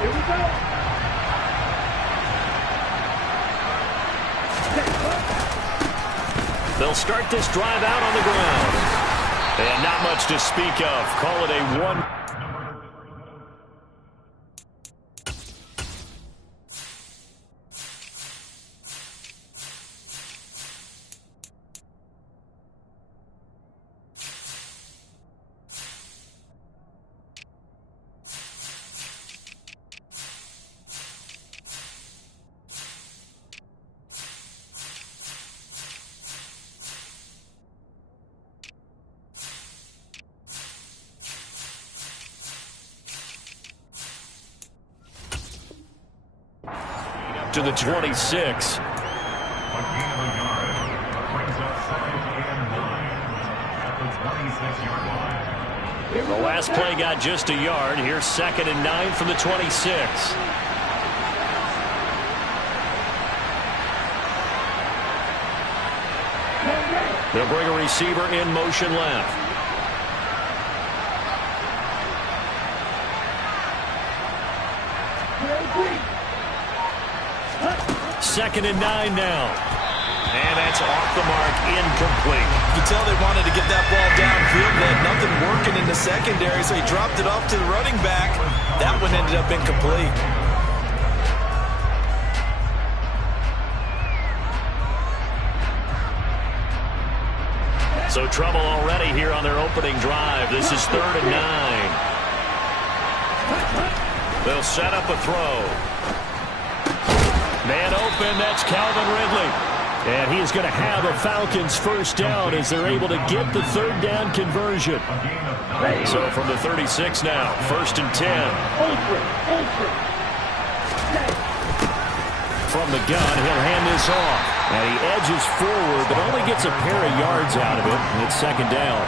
Here we go. They'll start this drive out on the ground. And not much to speak of. Call it a 1. To the 26. The last play got just a yard. Here's 2nd and 9 from the 26. They'll bring a receiver in motion left. 2nd and 9 now. And that's off the mark, incomplete. You can tell they wanted to get that ball downfield. They had nothing working in the secondary, so he dropped it off to the running back. That one ended up incomplete. So trouble already here on their opening drive. This is 3rd and 9. They'll set up a throw. Man open, that's Calvin Ridley. And he is going to have a Falcons first down as they're able to get the 3rd down conversion. So from the 36 now, 1st and 10. From the gun, he'll hand this off. And he edges forward, but only gets a pair of yards out of it. And it's 2nd down.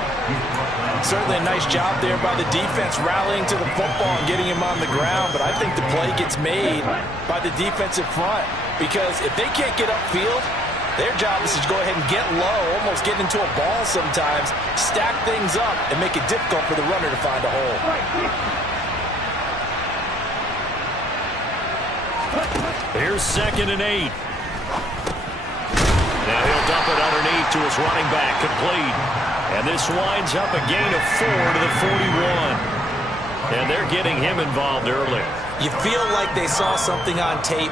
Certainly a nice job there by the defense rallying to the football and getting him on the ground. But I think the play gets made by the defensive front. Because if they can't get upfield, their job is to go ahead and get low, almost get into a ball sometimes, stack things up, and make it difficult for the runner to find a hole. Here's 2nd and 8. Now he'll dump it underneath to his running back, complete. And this winds up a gain of 4 to the 41. And they're getting him involved early. You feel like they saw something on tape,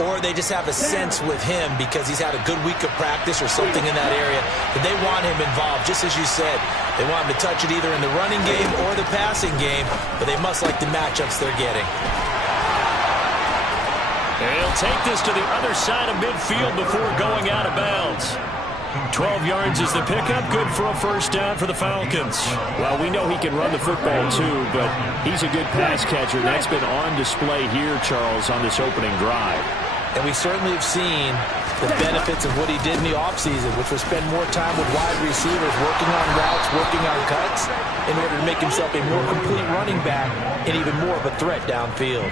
or they just have a sense with him because he's had a good week of practice or something in that area that they want him involved, just as you said. They want him to touch it either in the running game or the passing game, but they must like the matchups they're getting. And he'll take this to the other side of midfield before going out of bounds. 12 yards is the pickup, good for a first down for the Falcons. Well, we know he can run the football too, but he's a good pass catcher. That's been on display here, Charles, on this opening drive. And we certainly have seen the benefits of what he did in the offseason, which was spend more time with wide receivers, working on routes, working on cuts, in order to make himself a more complete running back and even more of a threat downfield.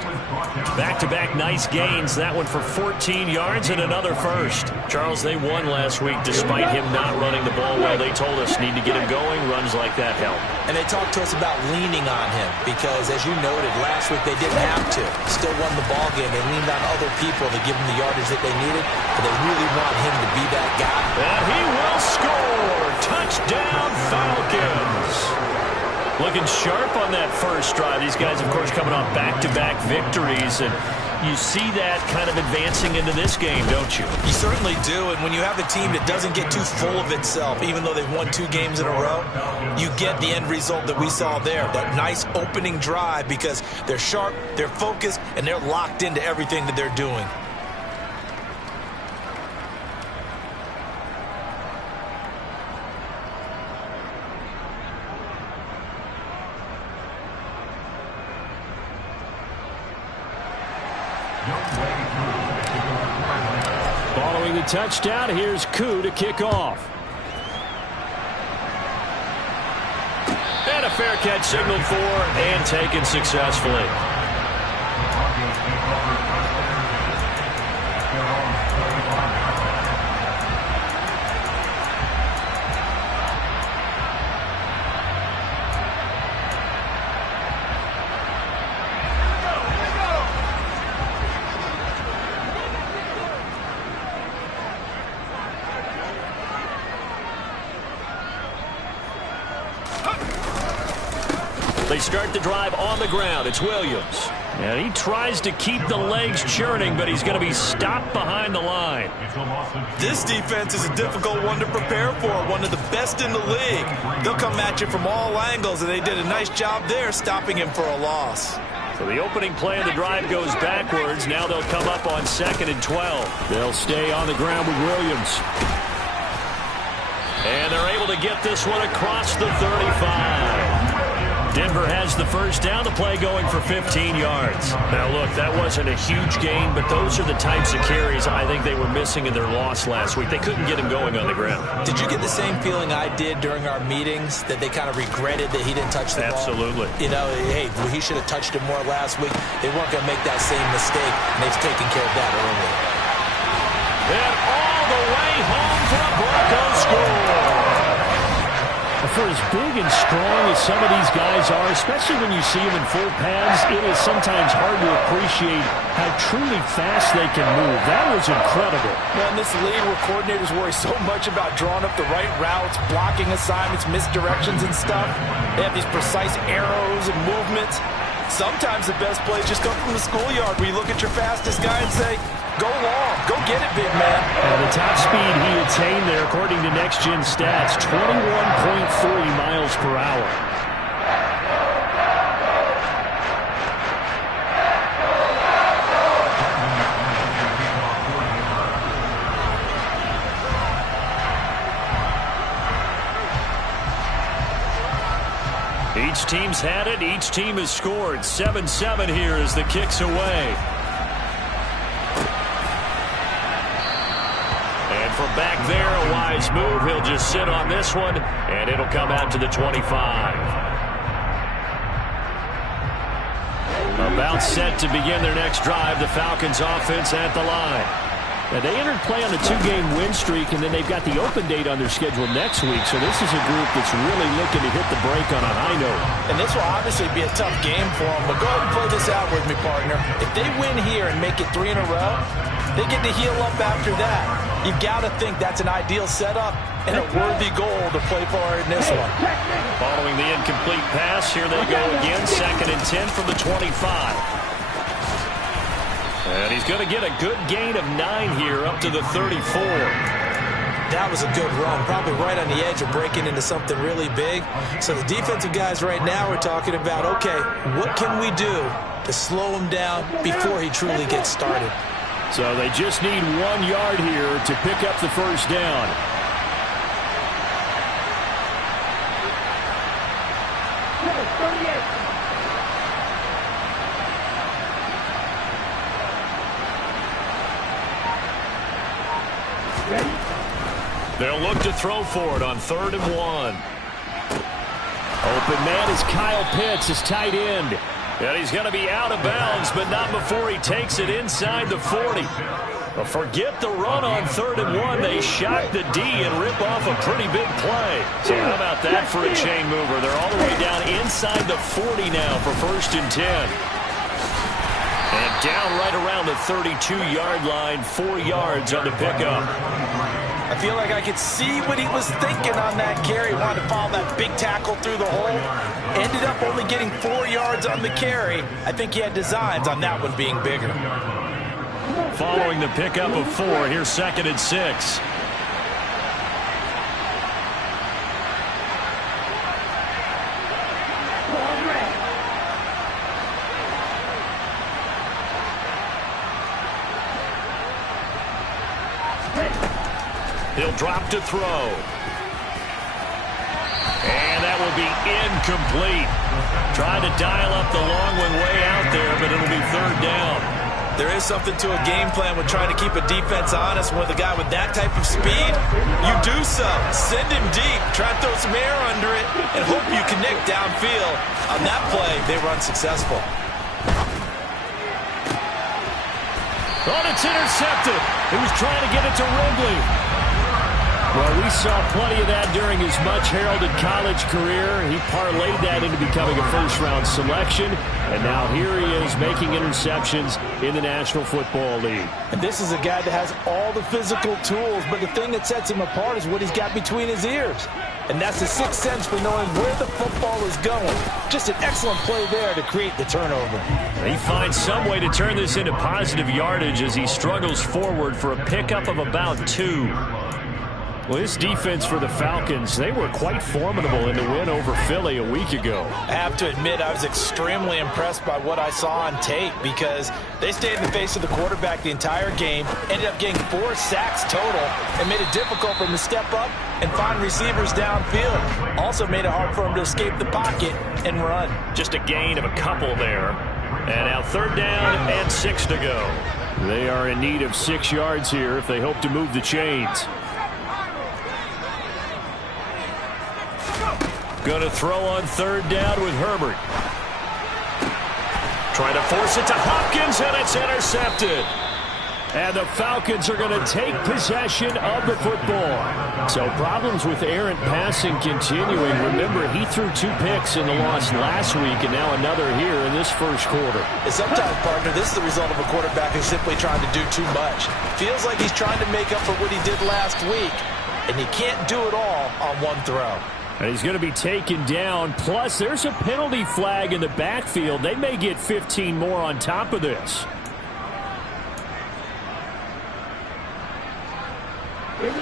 Back-to-back nice gains. That one for 14 yards and another first. Charles, they won last week despite him not running the ball well. They told us need to get him going. Runs like that help. And they talked to us about leaning on him because, as you noted, last week they didn't have to. Still won the ball game. They leaned on other people to give them the yardage that they needed, but they really want him to be that guy. And he will score. Touchdown, Falcons. Looking sharp on that first drive. These guys, of course, coming off back-to-back victories, and you see that kind of advancing into this game, don't you? You certainly do, and when you have a team that doesn't get too full of itself, even though they've won 2 games in a row, you get the end result that we saw there, that nice opening drive, because they're sharp, they're focused, and they're locked into everything that they're doing. Following the touchdown, here's Koo to kick off. And a fair catch signaled for and taken successfully. start the drive on the ground. It's Williams. And he tries to keep the legs churning, but he's going to be stopped behind the line. This defense is a difficult one to prepare for, one of the best in the league. They'll come at you from all angles, and they did a nice job there stopping him for a loss. So the opening play of the drive goes backwards. Now they'll come up on 2nd and 12. They'll stay on the ground with Williams. And they're able to get this one across the 35. Denver has the first down. The play going for 15 yards. Now, look, that wasn't a huge gain, but those are the types of carries I think they were missing in their loss last week. They couldn't get him going on the ground. Did you get the same feeling I did during our meetings, that they kind of regretted that he didn't touch the ball? Absolutely. You know, hey, he should have touched it more last week. They weren't going to make that same mistake, and they've taken care of that early. And all the way home for a Broncos score. For as big and strong as some of these guys are, especially when you see them in full pads, it is sometimes hard to appreciate how truly fast they can move. That was incredible. Well, in this league where coordinators worry so much about drawing up the right routes, blocking assignments, misdirections and stuff, they have these precise arrows and movements. Sometimes the best plays just come from the schoolyard where you look at your fastest guy and say, go long, go get it, big man. And the top speed he attained there, according to Next Gen Stats, 21.3 miles per hour. Each team's had it. Each team has scored. 7-7 here as the kick's away. And from back there, a wise move. He'll just sit on this one, and it'll come out to the 25. About set to begin their next drive. The Falcons offense at the line. Now, they entered play on a 2-game win streak, and then they've got the open date on their schedule next week. So this is a group that's really looking to hit the break on a high note. And this will obviously be a tough game for them. But go ahead and play this out with me, partner. If they win here and make it 3 in a row, they get to heal up after that. You've got to think that's an ideal setup and a worthy goal to play for in this one. Following the incomplete pass, here they go again. 2nd and 10 from the 25. And he's going to get a good gain of 9 here up to the 34. That was a good run, probably right on the edge of breaking into something really big. So the defensive guys right now are talking about, okay, what can we do to slow him down before he truly gets started? So they just need 1 yard here to pick up the first down. They'll look to throw for it on 3rd and 1. Open man is Kyle Pitts, his tight end. And he's going to be out of bounds, but not before he takes it inside the 40. But forget the run on 3rd and 1. They shock the D and rip off a pretty big play. So how about that for a chain mover? They're all the way down inside the 40 now for 1st and 10. And down right around the 32-yard line, 4 yards on the pickup. I feel like I could see what he was thinking on that carry. Wanted to follow that big tackle through the hole. Ended up only getting 4 yards on the carry. I think he had designs on that one being bigger. Following the pickup of 4, here's 2nd and 6. He'll drop to throw. And that will be incomplete. Trying to dial up the long one way out there, but it'll be 3rd down. There is something to a game plan with trying to keep a defense honest. With a guy with that type of speed, you do so. Send him deep, try to throw some air under it, and hope you connect downfield. On that play, they were unsuccessful. Oh, it's intercepted. He was trying to get it to Wrigley. Well, we saw plenty of that during his much-heralded college career. He parlayed that into becoming a first-round selection, and now here he is making interceptions in the National Football League. And this is a guy that has all the physical tools, but the thing that sets him apart is what he's got between his ears. And that's the sixth sense for knowing where the football is going. Just an excellent play there to create the turnover. He finds some way to turn this into positive yardage as he struggles forward for a pickup of about 2. Well, this defense for the Falcons, they were quite formidable in the win over Philly a week ago. I have to admit, I was extremely impressed by what I saw on tape because they stayed in the face of the quarterback the entire game, ended up getting 4 sacks total, and made it difficult for him to step up and find receivers downfield. Also made it hard for him to escape the pocket and run. Just a gain of a couple there. And now 3rd down and 6 to go. They are in need of 6 yards here if they hope to move the chains. Going to throw on 3rd down with Herbert. Trying to force it to Hopkins, and it's intercepted. And the Falcons are going to take possession of the football. So problems with errant passing continuing. Remember, he threw 2 picks in the loss last week, and now another here in this first quarter. And sometimes, partner, this is the result of a quarterback who's simply trying to do too much. Feels like he's trying to make up for what he did last week, and you can't do it all on one throw. And he's going to be taken down. Plus, there's a penalty flag in the backfield. They may get 15 more on top of this.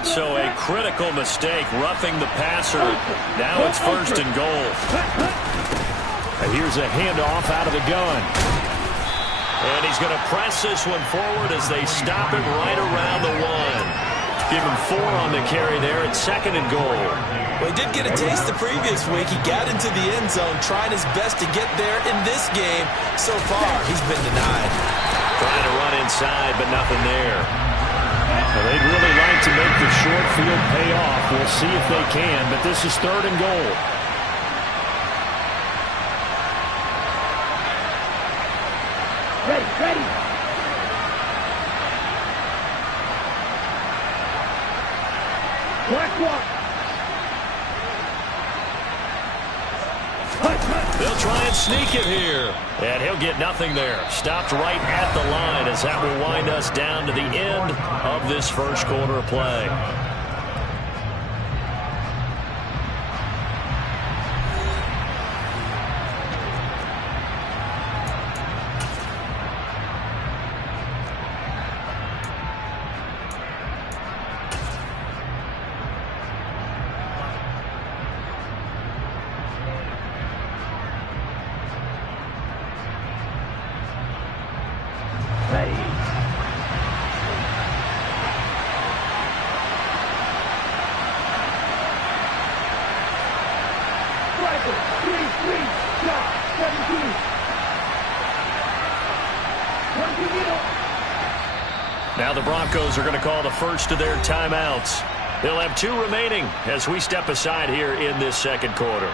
So a critical mistake, roughing the passer. Now it's 1st and goal. And here's a handoff out of the gun. And he's going to press this one forward as they stop it right around the 1. Give him 4 on the carry there at 2nd and goal. Well, he did get a taste the previous week. He got into the end zone, trying his best to get there in this game. So far, he's been denied. Trying to run inside, but nothing there. Well, they'd really like to make the short field pay off. We'll see if they can, but this is 3rd and goal. Ready. Black one. They'll try and sneak it here. And he'll get nothing there. Stopped right at the line as that will wind us down to the end of this first quarter of play. Now the Broncos are going to call the first of their timeouts. They'll have 2 remaining as we step aside here in this second quarter.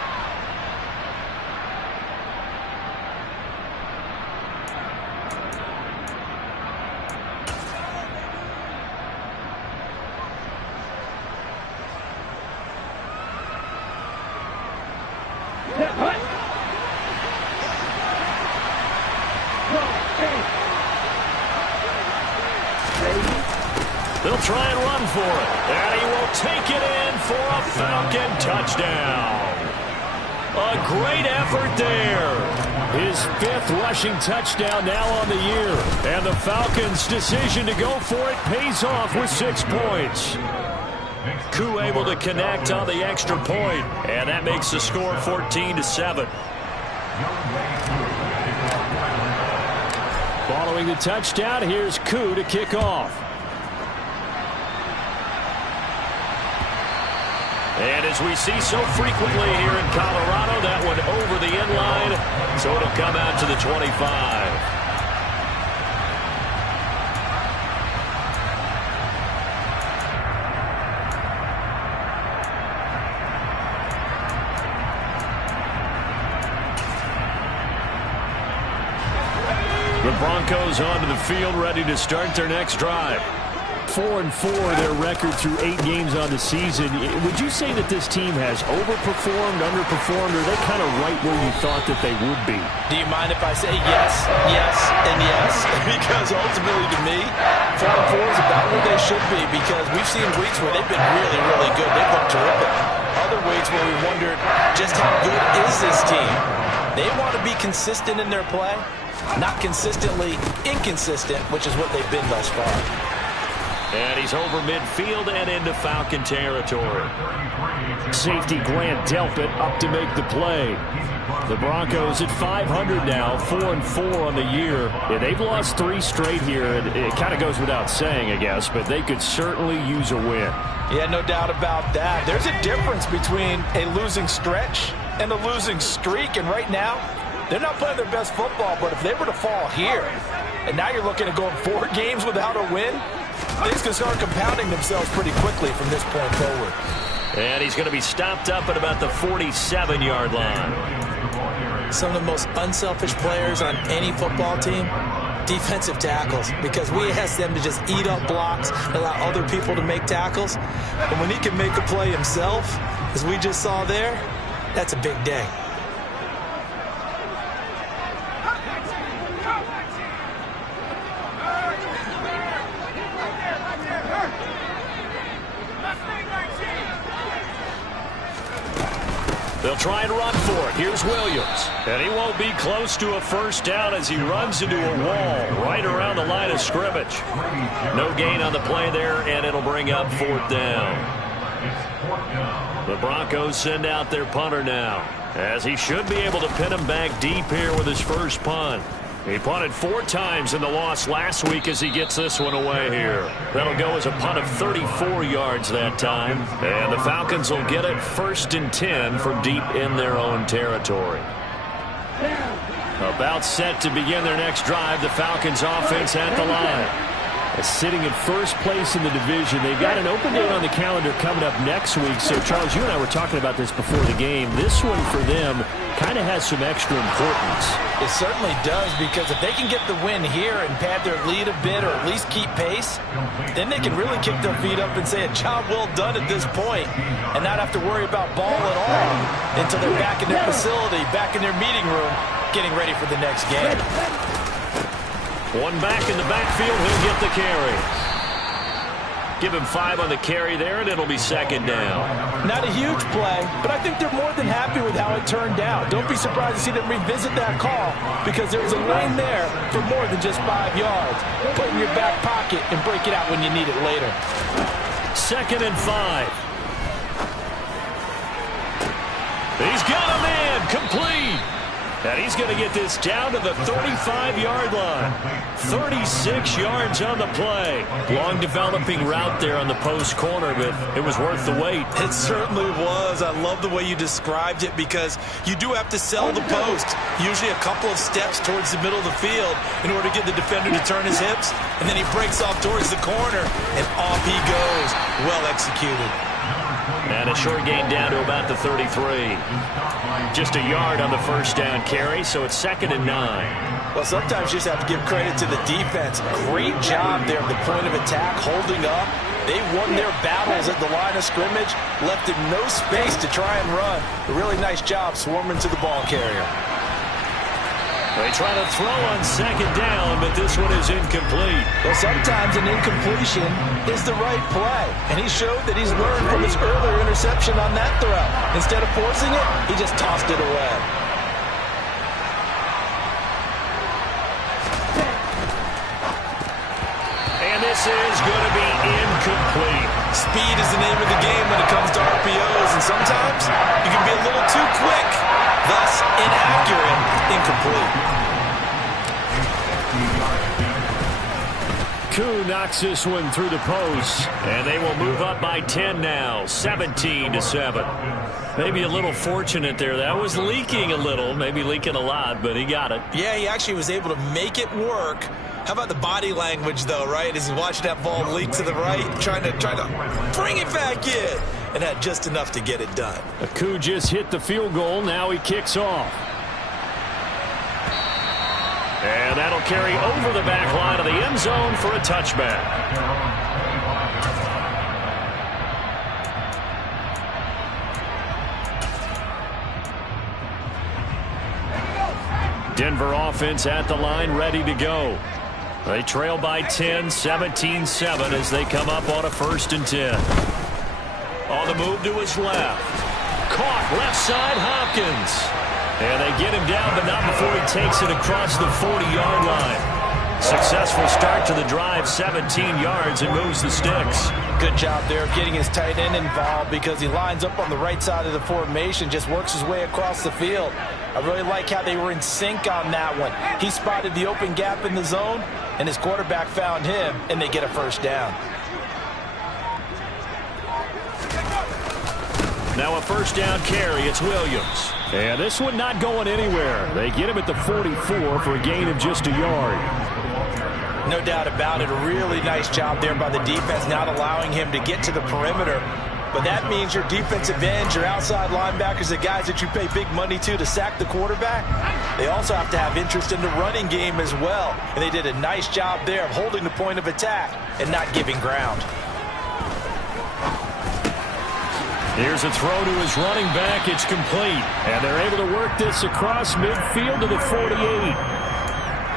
They'll try and run for it. And he will take it in for a Falcon touchdown. A great effort there. His 5th rushing touchdown now on the year. And the Falcons' decision to go for it pays off with 6 points. Koo able to connect on the extra point. And that makes the score 14-7. Following the touchdown, here's Koo to kick off. And as we see so frequently here in Colorado, that one over the end line, so it'll come out to the 25. The Broncos onto the field, ready to start their next drive. 4-4 their record through 8 games on the season. Would you say that this team has overperformed, underperformed, or are they kind of right where you thought that they would be? Do you mind if I say yes, yes, and yes? Because ultimately to me, 4-4 is about where they should be, because we've seen weeks where they've been really, really good. They've looked terrific. Other weeks where we wondered just how good is this team. They want to be consistent in their play, not consistently inconsistent, which is what they've been thus far. And he's over midfield and into Falcon territory. Safety Grant Delpit up to make the play. The Broncos at 500 now, 4-4 on the year. Yeah, they've lost 3 straight here. It kind of goes without saying, I guess, but they could certainly use a win. Yeah, no doubt about that. There's a difference between a losing stretch and a losing streak, and right now, they're not playing their best football, but if they were to fall here, and now you're looking at going 4 games without a win, things can start compounding themselves pretty quickly from this point forward. And he's going to be stopped up at about the 47-yard line. Some of the most unselfish players on any football team, defensive tackles, because we ask them to just eat up blocks, allow other people to make tackles. And when he can make a play himself, as we just saw there, that's a big day. They'll try and run for it. Here's Williams. And he won't be close to a first down as he runs into a wall right around the line of scrimmage. No gain on the play there, and it'll bring up 4th down. The Broncos send out their punter now, as he should be able to pin him back deep here with his first punt. He punted 4 times in the loss last week as he gets this one away here. That'll go as a punt of 34 yards that time. And the Falcons will get it 1st and 10 from deep in their own territory. About set to begin their next drive, the Falcons offense at the line. Sitting in first place in the division. They've got an open date on the calendar coming up next week. So, Charles, you and I were talking about this before the game. This one for them kind of has some extra importance. It certainly does, because if they can get the win here and pad their lead a bit, or at least keep pace, then they can really kick their feet up and say a job well done at this point and not have to worry about ball at all until they're back in their facility, back in their meeting room, getting ready for the next game. One back in the backfield, he'll get the carry. Give him 5 on the carry there, and it'll be 2nd down. Not a huge play, but I think they're more than happy with how it turned out. Don't be surprised to see them revisit that call, because there's a lane there for more than just 5 yards. Put it in your back pocket and break it out when you need it later. 2nd and 5. He's got him in, complete. And he's going to get this down to the 35-yard line. 36 yards on the play. Long developing route there on the post corner, but it was worth the wait. It certainly was. I love the way you described it, because you do have to sell the post. Usually a couple of steps towards the middle of the field in order to get the defender to turn his hips. And then he breaks off towards the corner, and off he goes. Well executed. And a short gain down to about the 33. Just a yard on the first down carry, so it's 2nd and 9. Well, sometimes you just have to give credit to the defense. Great job there at the point of attack, holding up. They won their battles at the line of scrimmage, left him no space to try and run. A really nice job swarming to the ball carrier. They try to throw on 2nd down, but this one is incomplete. Well, sometimes an incompletion is the right play, and he showed that he's learned from his earlier interception on that throw. Instead of forcing it, he just tossed it away. And this is going to be incomplete. Speed is the name of the game when it comes to RPOs, and sometimes you can be a little too quick. Thus, inaccurate, incomplete. Koo knocks this one through the post, and they will move up by 10 now, 17-7. Maybe a little fortunate there. That was leaking a little, maybe leaking a lot, but he got it. Yeah, he actually was able to make it work. How about the body language, though, right? As he watched that ball leak to the right, trying to bring it back in, and had just enough to get it done. Koo just hit the field goal. Now he kicks off. And that'll carry over the back line of the end zone for a touchback. Denver offense at the line, ready to go. They trail by 10, 17-7 as they come up on a 1st and 10. On the move to his left. Caught left side, Hopkins. And they get him down, but not before he takes it across the 40-yard line. Successful start to the drive, 17 yards, and moves the sticks. Good job there of getting his tight end involved because he lines up on the right side of the formation, just works his way across the field. I really like how they were in sync on that one. He spotted the open gap in the zone, and his quarterback found him, and they get a 1st down. Now a 1st down carry. It's Williams. And this one not going anywhere. They get him at the 44 for a gain of just a yard. No doubt about it. A really nice job there by the defense, not allowing him to get to the perimeter. But that means your defensive ends, your outside linebackers, the guys that you pay big money to sack the quarterback, they also have to have interest in the running game as well. And they did a nice job there of holding the point of attack and not giving ground. Here's a throw to his running back. It's complete. And they're able to work this across midfield to the 48.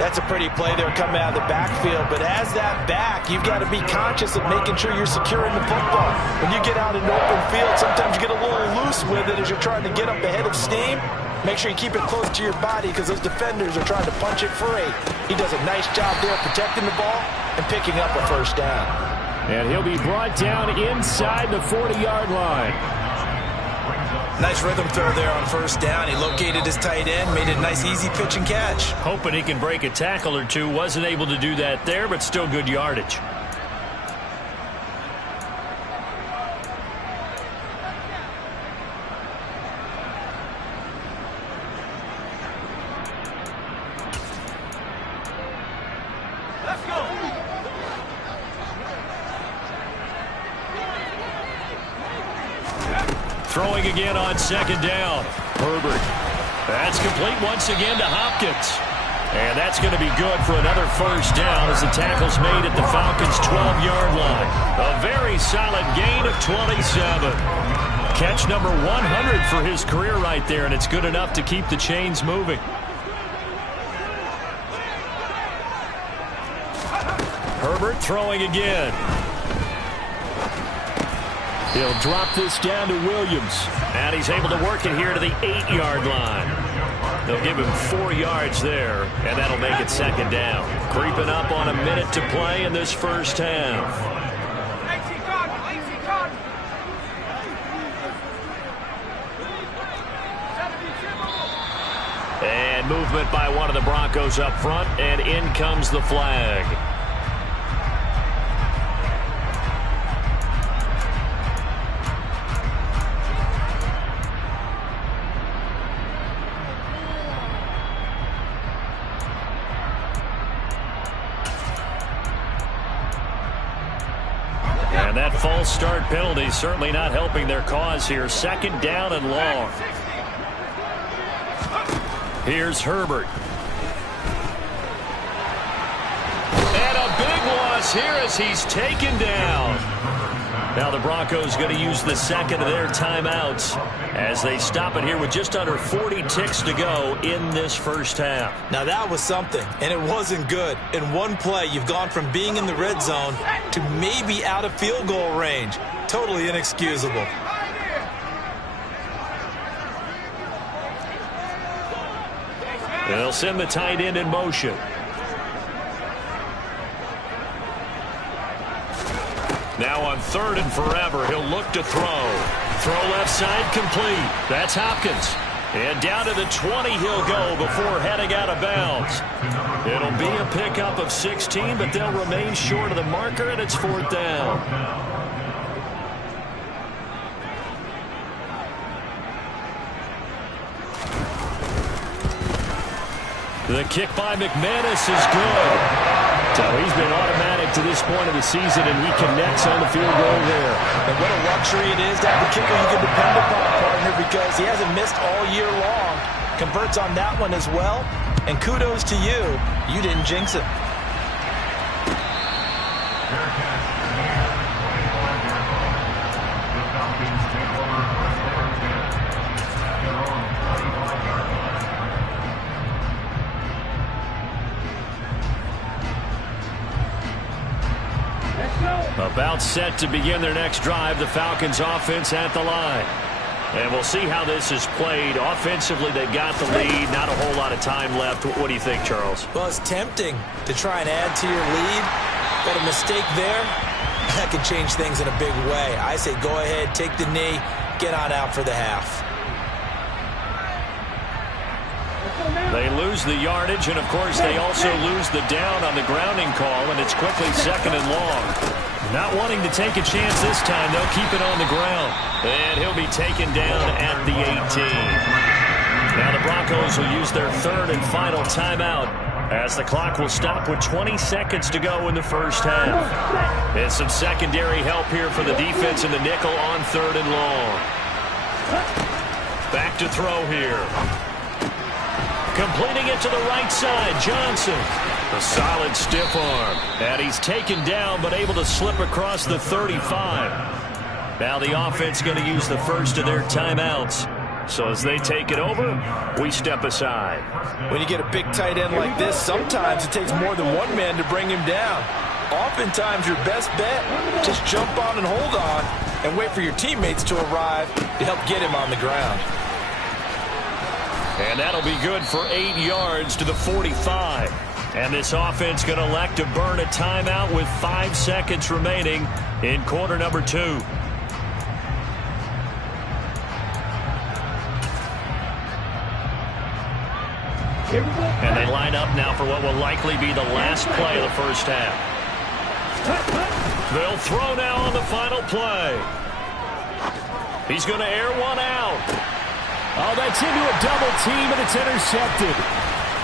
That's a pretty play there coming out of the backfield. But as that back, you've got to be conscious of making sure you're securing the football. When you get out in open field, sometimes you get a little loose with it as you're trying to get up ahead of steam. Make sure you keep it close to your body because those defenders are trying to punch it free. He does a nice job there protecting the ball and picking up a 1st down. And he'll be brought down inside the 40-yard line. Nice rhythm throw there on 1st down. He located his tight end, made a nice easy pitch and catch. Hoping he can break a tackle or two. Wasn't able to do that there, but still good yardage. Let's go. Throwing again on 2nd down. Herbert. That's complete once again to Hopkins. And that's going to be good for another 1st down as the tackle's made at the Falcons' 12-yard line. A very solid gain of 27. Catch number 100 for his career right there, and it's good enough to keep the chains moving. Herbert throwing again. He'll drop this down to Williams. And he's able to work it here to the 8-yard line. They'll give him 4 yards there, and that'll make it 2nd down. Creeping up on a minute to play in this 1st half. And movement by one of the Broncos up front, and in comes the flag. And that false start penalty certainly not helping their cause here. 2nd down and long. Here's Herbert. And a big loss here as he's taken down. Now the Broncos going to use the 2nd of their timeouts as they stop it here with just under 40 ticks to go in this 1st half. Now that was something, and it wasn't good. In one play, you've gone from being in the red zone to maybe out of field goal range. Totally inexcusable. They'll send the tight end in motion. Now on 3rd and forever, he'll look to throw. Throw left side complete. That's Hopkins. And down to the 20 he'll go before heading out of bounds. It'll be a pickup of 16, but they'll remain short of the marker, and it's 4th down. The kick by McManus is good. So he's been automatic to this point of the season, and he connects on the field goal there. And what a luxury it is to have a kicker you can depend upon, partner, because he hasn't missed all year long. Converts on that one as well. And kudos to you. You didn't jinx it. About set to begin their next drive, the Falcons offense at the line. And we'll see how this is played. Offensively, they got the lead. Not a whole lot of time left. What do you think, Charles? Well, it's tempting to try and add to your lead, but a mistake there, that can change things in a big way. I say go ahead, take the knee, get on out for the half. They lose the yardage, and, of course, they also lose the down on the grounding call, and it's quickly 2nd and long. Not wanting to take a chance this time, they'll keep it on the ground. And he'll be taken down at the 18. Now the Broncos will use their 3rd and final timeout as the clock will stop with 20 seconds to go in the first half. And some secondary help here for the defense in the nickel on 3rd and long. Back to throw here. Completing it to the right side, Johnson. A solid stiff arm. And he's taken down but able to slip across the 35. Now the offense going to use the first of their timeouts. So as they take it over, we step aside. When you get a big tight end like this, sometimes it takes more than one man to bring him down. Oftentimes your best bet, just jump on and hold on and wait for your teammates to arrive to help get him on the ground. And that'll be good for 8 yards to the 45. And this offense going to elect to burn a timeout with 5 seconds remaining in quarter number 2. And they line up now for what will likely be the last play of the first half. They'll throw now on the final play. He's going to air one out. Oh, that's into a double team, and it's intercepted.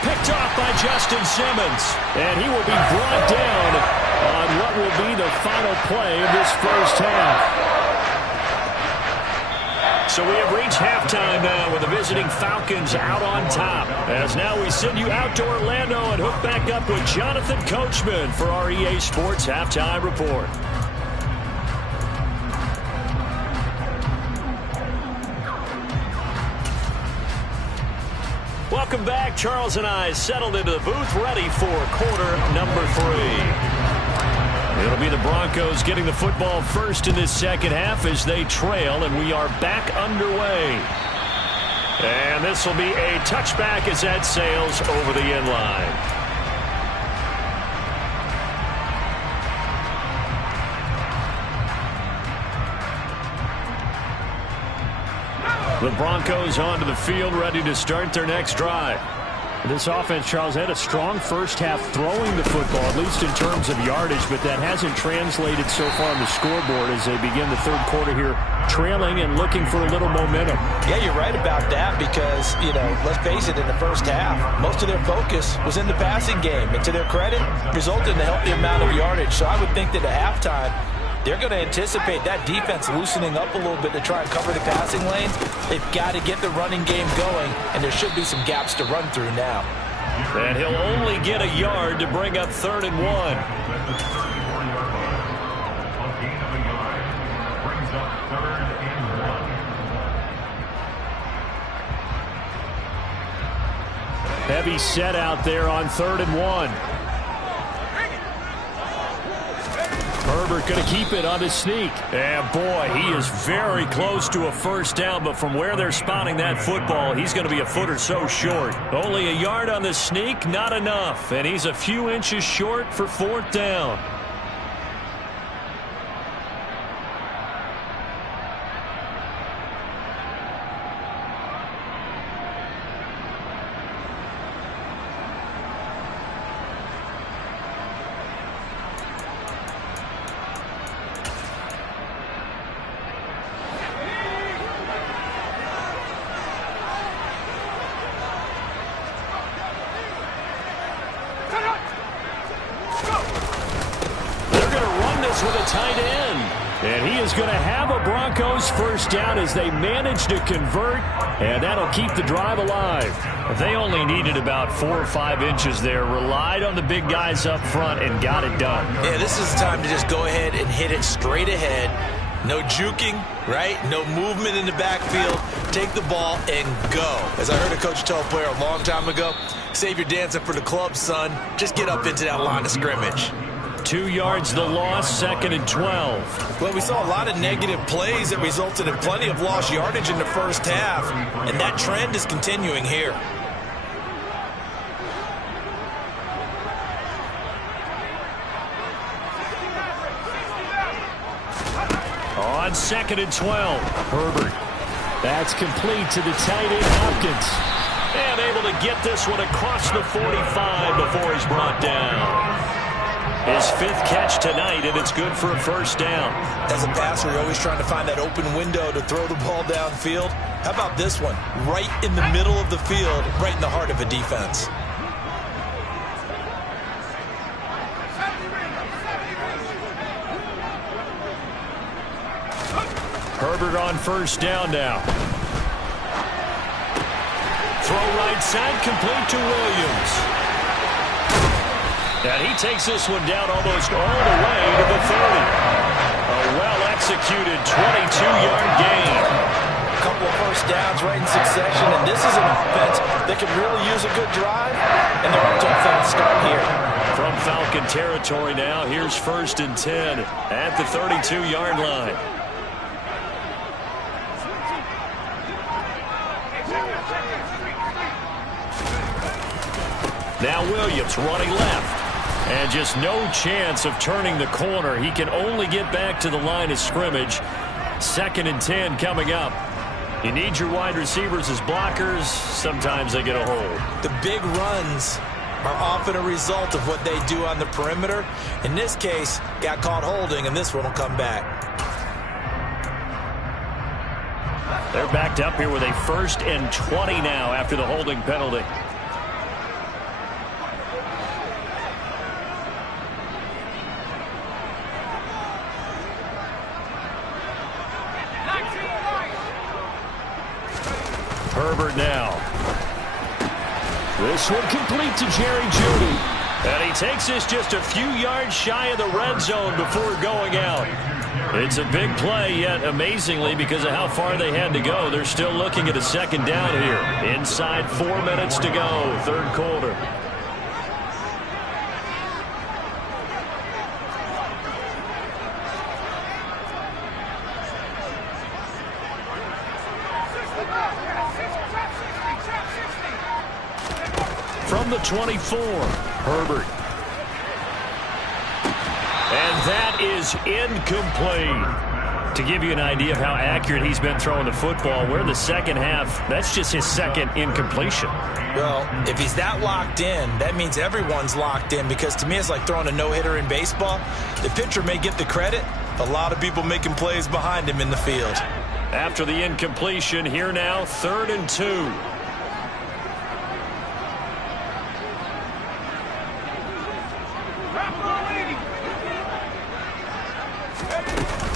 Picked off by Justin Simmons. And he will be brought down on what will be the final play of this first half. So we have reached halftime now with the visiting Falcons out on top. As now we send you out to Orlando and hook back up with Jonathan Coachman for our EA Sports Halftime Report. Welcome back. Charles and I settled into the booth, ready for quarter number 3. It'll be the Broncos getting the football first in this second half as they trail, and we are back underway. And this will be a touchback as that sails over the end line. The Broncos onto the field, ready to start their next drive. This offense, Charles, had a strong first half throwing the football, at least in terms of yardage, but that hasn't translated so far on the scoreboard as they begin the third quarter here, trailing and looking for a little momentum. Yeah, you're right about that because, let's face it, in the first half, most of their focus was in the passing game. And to their credit, resulted in a healthy amount of yardage. So I would think that at halftime, they're going to anticipate that defense loosening up a little bit to try and cover the passing lanes. They've got to get the running game going, and there should be some gaps to run through now. And he'll only get a yard to bring up 3rd and 1. Heavy set out there on 3rd and 1. Herbert going to keep it on his sneak. And boy, he is very close to a first down, but from where they're spotting that football, he's going to be a foot or so short. Only a yard on the sneak, not enough. And he's a few inches short for 4th down. With a tight end. And he is going to have a Broncos first down as they manage to convert, and that'll keep the drive alive. They only needed about 4 or 5 inches there, relied on the big guys up front, and got it done. Yeah, this is the time to just go ahead and hit it straight ahead. No juking, right? No movement in the backfield. Take the ball and go. As I heard a coach tell a player a long time ago, save your dancing for the club, son. Just get up into that line of scrimmage. 2 yards the loss, 2nd and 12. Well, we saw a lot of negative plays that resulted in plenty of lost yardage in the first half, and that trend is continuing here. On 2nd and 12, Herbert. That's complete to the tight end, Hopkins. And able to get this one across the 45 before he's brought down. His 5th catch tonight, and it's good for a first down. As a passer, you're always trying to find that open window to throw the ball downfield. How about this one? Right in the middle of the field, right in the heart of a defense. Herbert on first down now. Throw right side, complete to Williams. And he takes this one down almost all the way to the 30. A well-executed 22-yard gain. A couple of first downs right in succession, and this is an offense that can really use a good drive, and they're off to a fast start here. From Falcon territory now, here's 1st and 10 at the 32-yard line. Now Williams running left. And just no chance of turning the corner. He can only get back to the line of scrimmage. 2nd and 10 coming up. You need your wide receivers as blockers. Sometimes they get a hold. The big runs are often a result of what they do on the perimeter. In this case, got caught holding, and this one will come back. They're backed up here with a 1st and 20 now after the holding penalty. Herbert now. This one complete to Jerry Jeudy. And he takes this just a few yards shy of the red zone before going out. It's a big play, yet amazingly, because of how far they had to go, they're still looking at a 2nd down here. Inside 4 minutes to go, 3rd quarter. From the 24, Herbert. And that is incomplete. To give you an idea of how accurate he's been throwing the football, we're in the second half. That's just his 2nd incompletion. Well, if he's that locked in, that means everyone's locked in, because to me it's like throwing a no-hitter in baseball. The pitcher may get the credit. A lot of people making plays behind him in the field. After the incompletion, here now, 3rd and 2.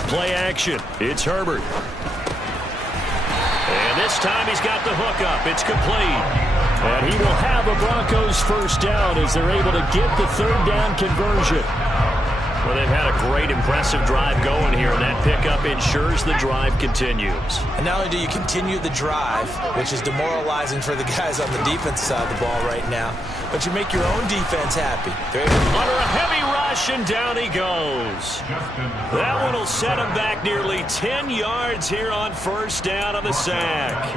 Play action. It's Herbert. And this time he's got the hook up. It's complete. And he will have a Broncos first down as they're able to get the 3rd down conversion. Well, they've had a great, impressive drive going here, and that pickup ensures the drive continues. And not only do you continue the drive, which is demoralizing for the guys on the defense side of the ball right now, but you make your own defense happy. Under a heavy rush, and down he goes. That one will set him back nearly 10 yards here on first down on the sack.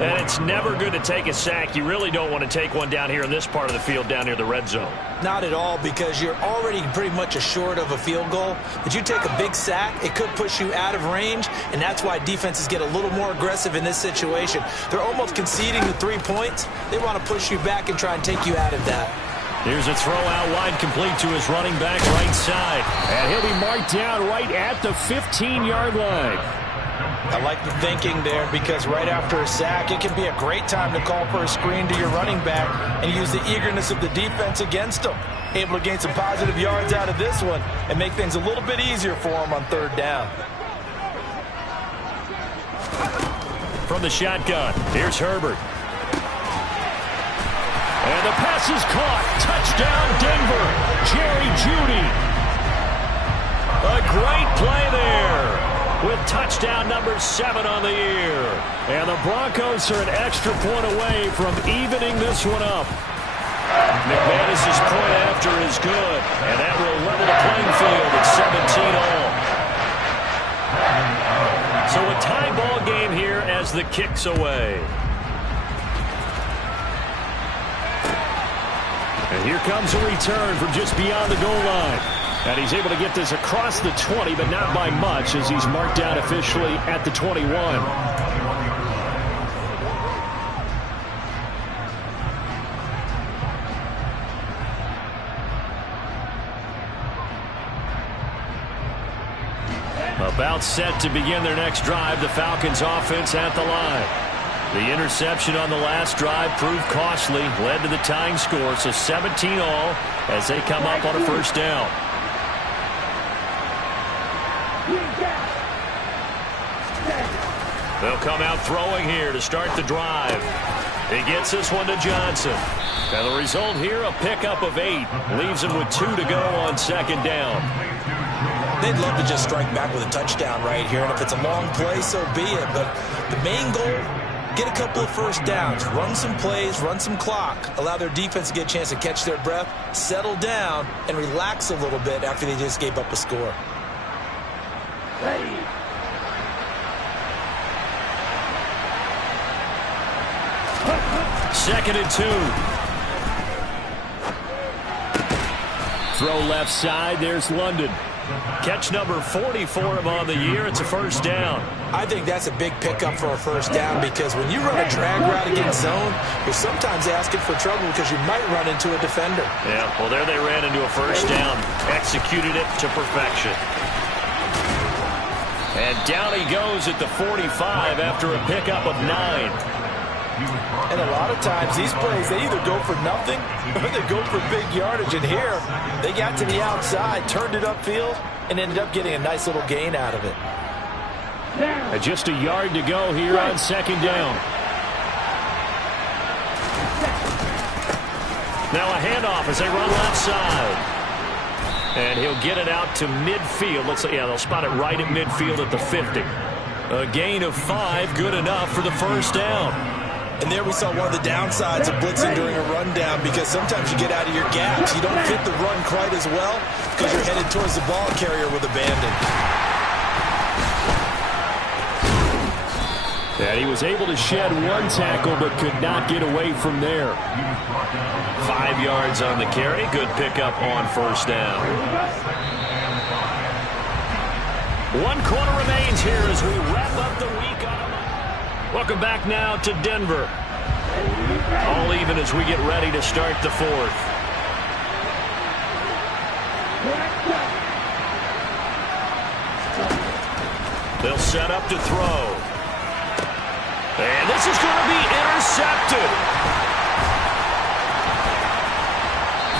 And it's never good to take a sack. You really don't want to take one down here in this part of the field down near the red zone. Not at all, because you're already pretty much assured of a field goal. But you take a big sack, it could push you out of range, and that's why defenses get a little more aggressive in this situation. They're almost conceding the 3 points. They want to push you back and try and take you out of that. Here's a throw out wide, complete to his running back right side. And he'll be marked down right at the 15-yard line. I like the thinking there, because right after a sack, it can be a great time to call for a screen to your running back and use the eagerness of the defense against them. Able to gain some positive yards out of this one and make things a little bit easier for them on 3rd down. From the shotgun, here's Herbert. And the pass is caught. Touchdown, Denver. Jerry Jeudy. A great play there, with touchdown number 7 on the year. And the Broncos are an extra point away from evening this one up. McManus's point after is good, and that will level the the kicks away. And here comes a return from just beyond the goal line. And he's able to get this across the 20, but not by much, as he's marked down officially at the 21. About set to begin their next drive, the Falcons offense at the line. The interception on the last drive proved costly, led to the tying score, so 17 all as they come up on a first down. They'll come out throwing here to start the drive. He gets this one to Johnson. And the result here, a pickup of 8. Leaves him with 2 to go on second down. They'd love to just strike back with a touchdown right here, and if it's a long play, so be it. But the main goal, get a couple of first downs, run some plays, run some clock, allow their defense to get a chance to catch their breath, settle down, and relax a little bit after they just gave up a score. Second and 2. Throw left side. There's London. Catch number 44 of on the year. It's a first down. I think that's a big pickup for a first down, because when you run a drag route against zone, you're sometimes asking for trouble because you might run into a defender. Yeah, well, there they ran into a first down. Executed it to perfection. And down he goes at the 45 after a pickup of 9. And a lot of times these plays, they either go for nothing or they go for big yardage. And here, they got to the outside, turned it upfield, and ended up getting a nice little gain out of it. And just a yard to go here on second down. Now a handoff as they run left side. And he'll get it out to midfield. They'll spot it right at midfield at the 50. A gain of 5, good enough for the first down. And there we saw one of the downsides of blitzing during a rundown, because sometimes you get out of your gaps. You don't fit the run quite as well because you're headed towards the ball carrier with abandon. And he was able to shed one tackle but could not get away from there. 5 yards on the carry. Good pickup on first down. 1 quarter remains here as we wrap up the week. Welcome back now to Denver. All even as we get ready to start the 4th. They'll set up to throw. And this is going to be intercepted.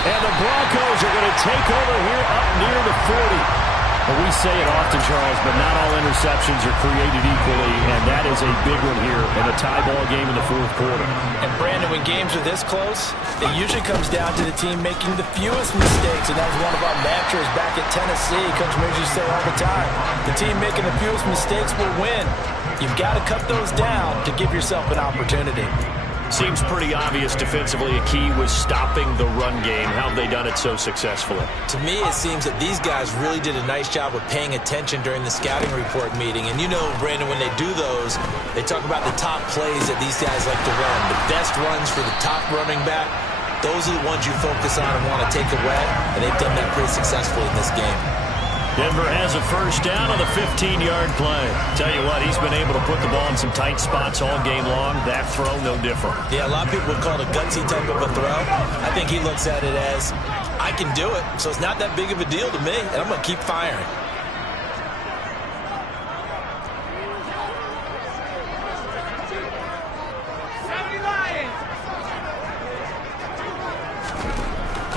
And the Broncos are going to take over here up near the 40. Well, we say it often, Charles, but not all interceptions are created equally, and that is a big one here in a tie ball game in the 4th quarter. And, Brandon, when games are this close, it usually comes down to the team making the fewest mistakes, and that was one of our mantras back at Tennessee. Coach Mears used to say all the time, the team making the fewest mistakes will win. You've got to cut those down to give yourself an opportunity. Seems pretty obvious defensively a key was stopping the run game. How have they done it so successfully? To me, it seems that these guys really did a nice job of paying attention during the scouting report meeting. And you know, Brandon, when they do those, they talk about the top plays that these guys like to run. The best runs for the top running back, those are the ones you focus on and want to take away. And they've done that pretty successfully in this game. Denver has a first down on the 15-yard play. Tell you what, he's been able to put the ball in some tight spots all game long. That throw, no different. Yeah, a lot of people would call it a gutsy type of a throw. I think he looks at it as, I can do it, so it's not that big of a deal to me, and I'm going to keep firing.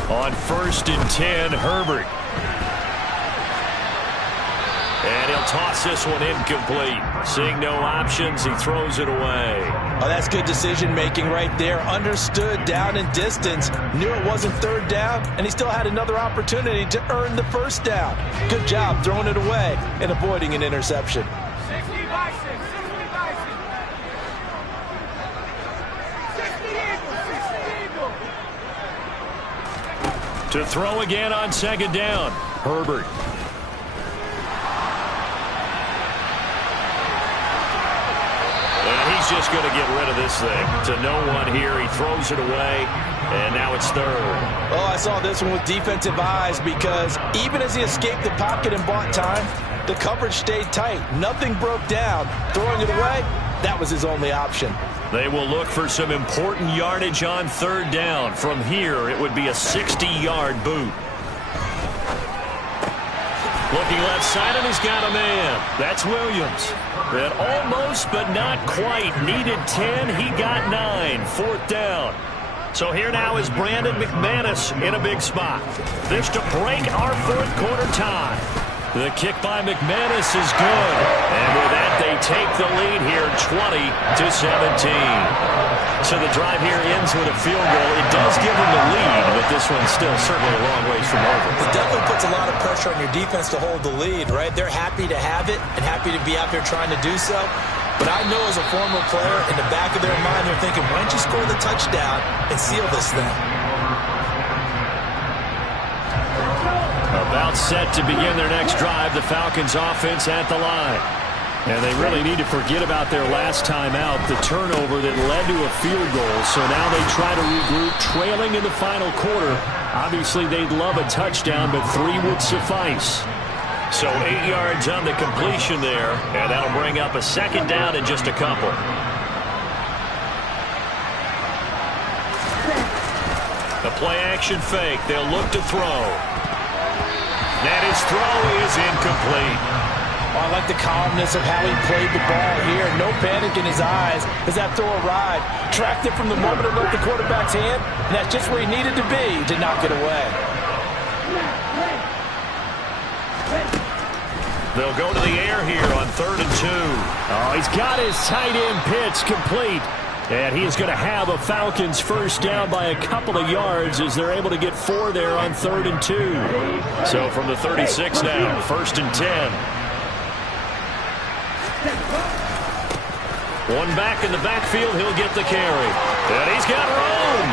On 1st and 10, Herbert. And he'll toss this one incomplete. Seeing no options, he throws it away. Oh, that's good decision-making right there. Understood down and distance. Knew it wasn't 3rd down, and he still had another opportunity to earn the first down. Good job throwing it away and avoiding an interception. 60 Bison, 60 Bison. 60 Eagles, 60 Eagles. To throw again on 2nd down, Herbert. He's just going to get rid of this thing. To no one here. He throws it away, and now it's third. Oh, I saw this one with defensive eyes because even as he escaped the pocket and bought time, the coverage stayed tight. Nothing broke down. Throwing it away, that was his only option. They will look for some important yardage on third down. From here, it would be a 60-yard boot. Looking left side, and he's got a man. That's Williams. That almost, but not quite. Needed 10. He got 9. Fourth down. So here now is Brandon McManus in a big spot. This to break our fourth quarter tie. The kick by McManus is good. And with that, they take the lead here 20-17. So the drive here ends with a field goal. It does give them the lead, but this one's still certainly a long ways from over. It definitely puts a lot of pressure on your defense to hold the lead, right? They're happy to have it and happy to be out there trying to do so. But I know as a former player, in the back of their mind, they're thinking, why don't you score the touchdown and seal this thing? About set to begin their next drive, the Falcons offense at the line. And they really need to forget about their last time out, the turnover that led to a field goal. So now they try to regroup, trailing in the final quarter. Obviously, they'd love a touchdown, but 3 would suffice. So 8 yards on the completion there, and that'll bring up a second down in just a couple. The play-action fake. They'll look to throw. And his throw is incomplete. Oh, I like the calmness of how he played the ball here. No panic in his eyes as that throw arrived. Tracked it from the moment it left the quarterback's hand, and that's just where he needed to be to knock it away. They'll go to the air here on 3rd and 2. Oh, he's got his tight end pitch complete. And he is going to have a Falcons first down by a couple of yards as they're able to get 4 there on 3rd and 2. So from the 36 now, 1st and 10. One back in the backfield, he'll get the carry. And he's got room.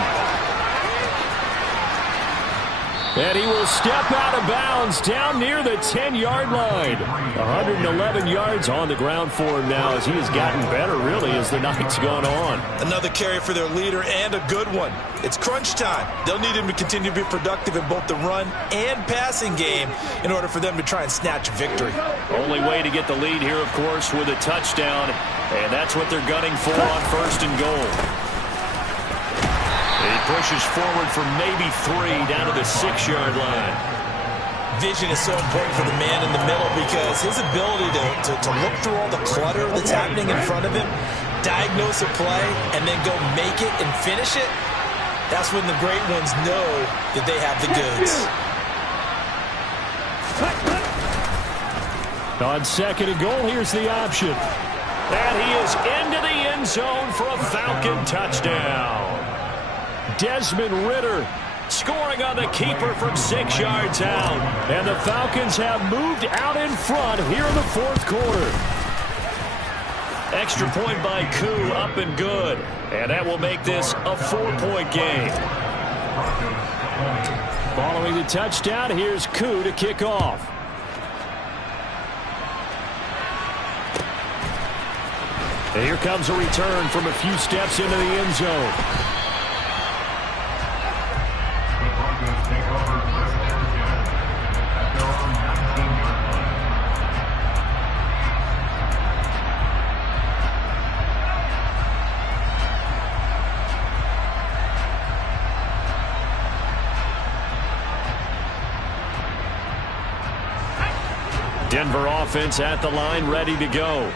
And he will step out of bounds down near the 10-yard line. 111 yards on the ground for him now as he has gotten better, really, as the night's gone on. Another carry for their leader and a good one. It's crunch time. They'll need him to continue to be productive in both the run and passing game in order for them to try and snatch victory. Only way to get the lead here, of course, with a touchdown. And that's what they're gunning for on 1st and goal. He pushes forward for maybe 3 down to the 6-yard line. Vision is so important for the man in the middle because his ability to look through all the clutter that's happening in front of him, diagnose a play, and then go make it and finish it, that's when the great ones know that they have the goods. On 2nd and goal, here's the option. And he is into the end zone for a Falcon touchdown. Desmond Ridder scoring on the keeper from 6 yards out. And the Falcons have moved out in front here in the 4th quarter. Extra point by Koo, up and good. And that will make this a 4-point game. Following the touchdown, here's Koo to kick off. And here comes a return from a few steps into the end zone. Denver offense at the line, ready to go.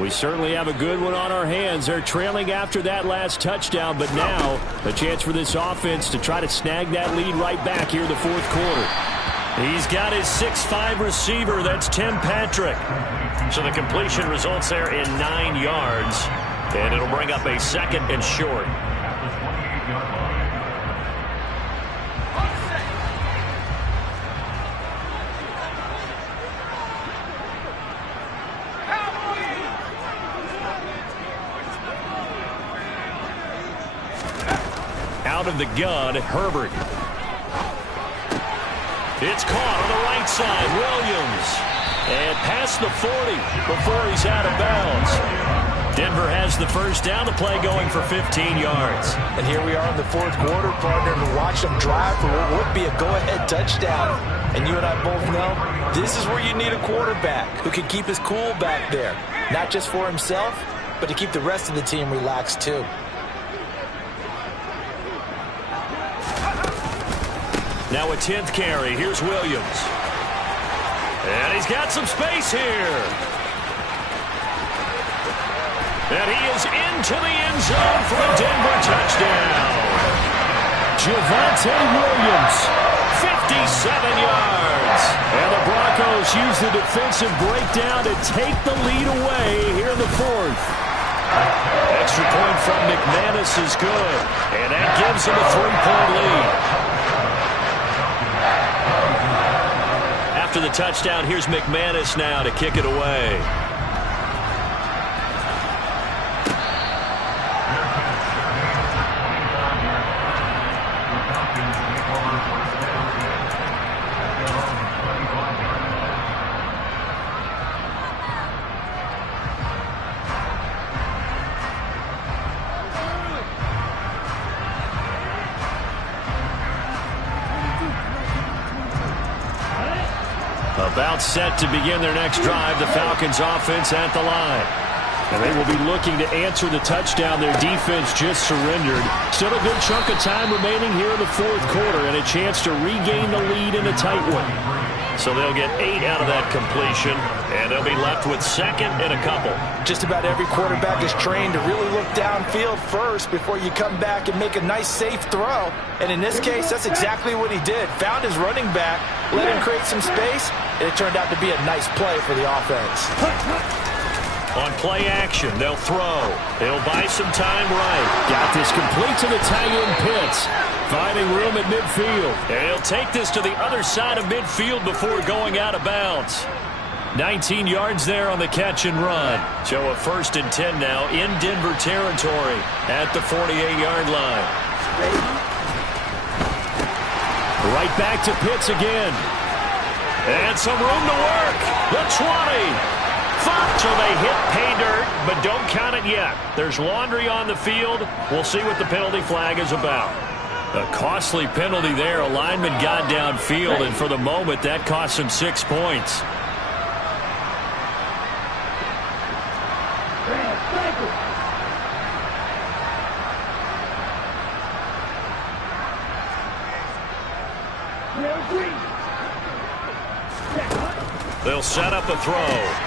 We certainly have a good one on our hands. They're trailing after that last touchdown, but now a chance for this offense to try to snag that lead right back here in the 4th quarter. He's got his 6'5" receiver. That's Tim Patrick. So the completion results there in 9 yards. And it'll bring up a 2nd and short. Out of the gun, Herbert. It's caught on the right side, Williams. And past the 40 before he's out of bounds. Denver has the first down. The play going for 15 yards. And here we are in the fourth quarter, partner, to watch them drive for what would be a go-ahead touchdown. And you and I both know this is where you need a quarterback who can keep his cool back there. Not just for himself, but to keep the rest of the team relaxed too. Now a 10th carry. Here's Williams. And he's got some space here. And he is into the end zone for a Denver touchdown. Javonte Williams, 57 yards. And the Broncos use the defensive breakdown to take the lead away here in the fourth. Extra point from McManus is good. And that gives him a 3-point lead. After the touchdown, here's McManus now to kick it away. About set to begin their next drive, the Falcons offense at the line. And they will be looking to answer the touchdown their defense just surrendered. Still a good chunk of time remaining here in the fourth quarter and a chance to regain the lead in a tight one. So they'll get 8 out of that completion, and they'll be left with second and a couple. Just about every quarterback is trained to really look downfield first before you come back and make a nice, safe throw. And in this case, that's exactly what he did. Found his running back, let him create some space, and it turned out to be a nice play for the offense. On play action, they'll throw. They'll buy some time right. Got this complete to the tight end Pitts. Finding room at midfield. And he'll take this to the other side of midfield before going out of bounds. 19 yards there on the catch and run. So a 1st and 10 now in Denver territory at the 48-yard line. Right back to Pitts again. And some room to work. The 20. So they hit pay dirt, but don't count it yet. There's laundry on the field. We'll see what the penalty flag is about. A costly penalty there. A lineman got downfield, and for the moment, that cost him 6 points. They'll set up a throw.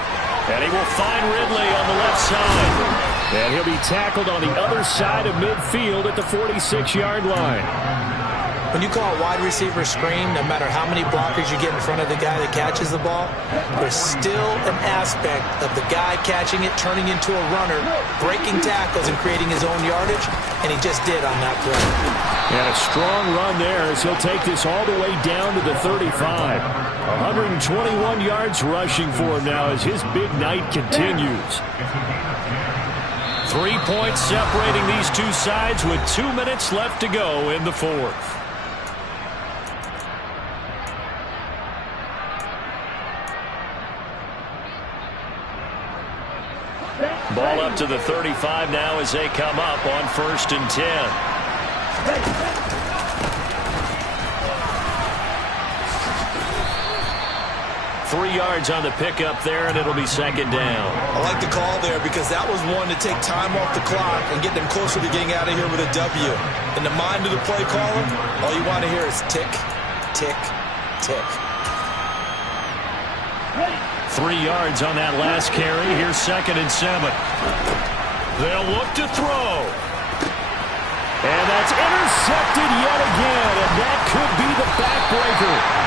And he will find Ridley on the left side. And he'll be tackled on the other side of midfield at the 46-yard line. When you call a wide receiver screen, no matter how many blockers you get in front of the guy that catches the ball, there's still an aspect of the guy catching it, turning into a runner, breaking tackles and creating his own yardage, and he just did on that play. And a strong run there as he'll take this all the way down to the 35. 121 yards rushing for him now as his big night continues. 3 points separating these two sides with 2 minutes left to go in the fourth. Ball up to the 35 now as they come up on 1st and 10. 3 yards on the pickup there, and it'll be 2nd down. I like the call there because that was one to take time off the clock and get them closer to getting out of here with a W. In the mind of the play caller, all you want to hear is tick, tick, tick. 3 yards on that last carry. Here's 2nd and 7. They'll look to throw. And that's intercepted yet again, and that could be the backbreaker.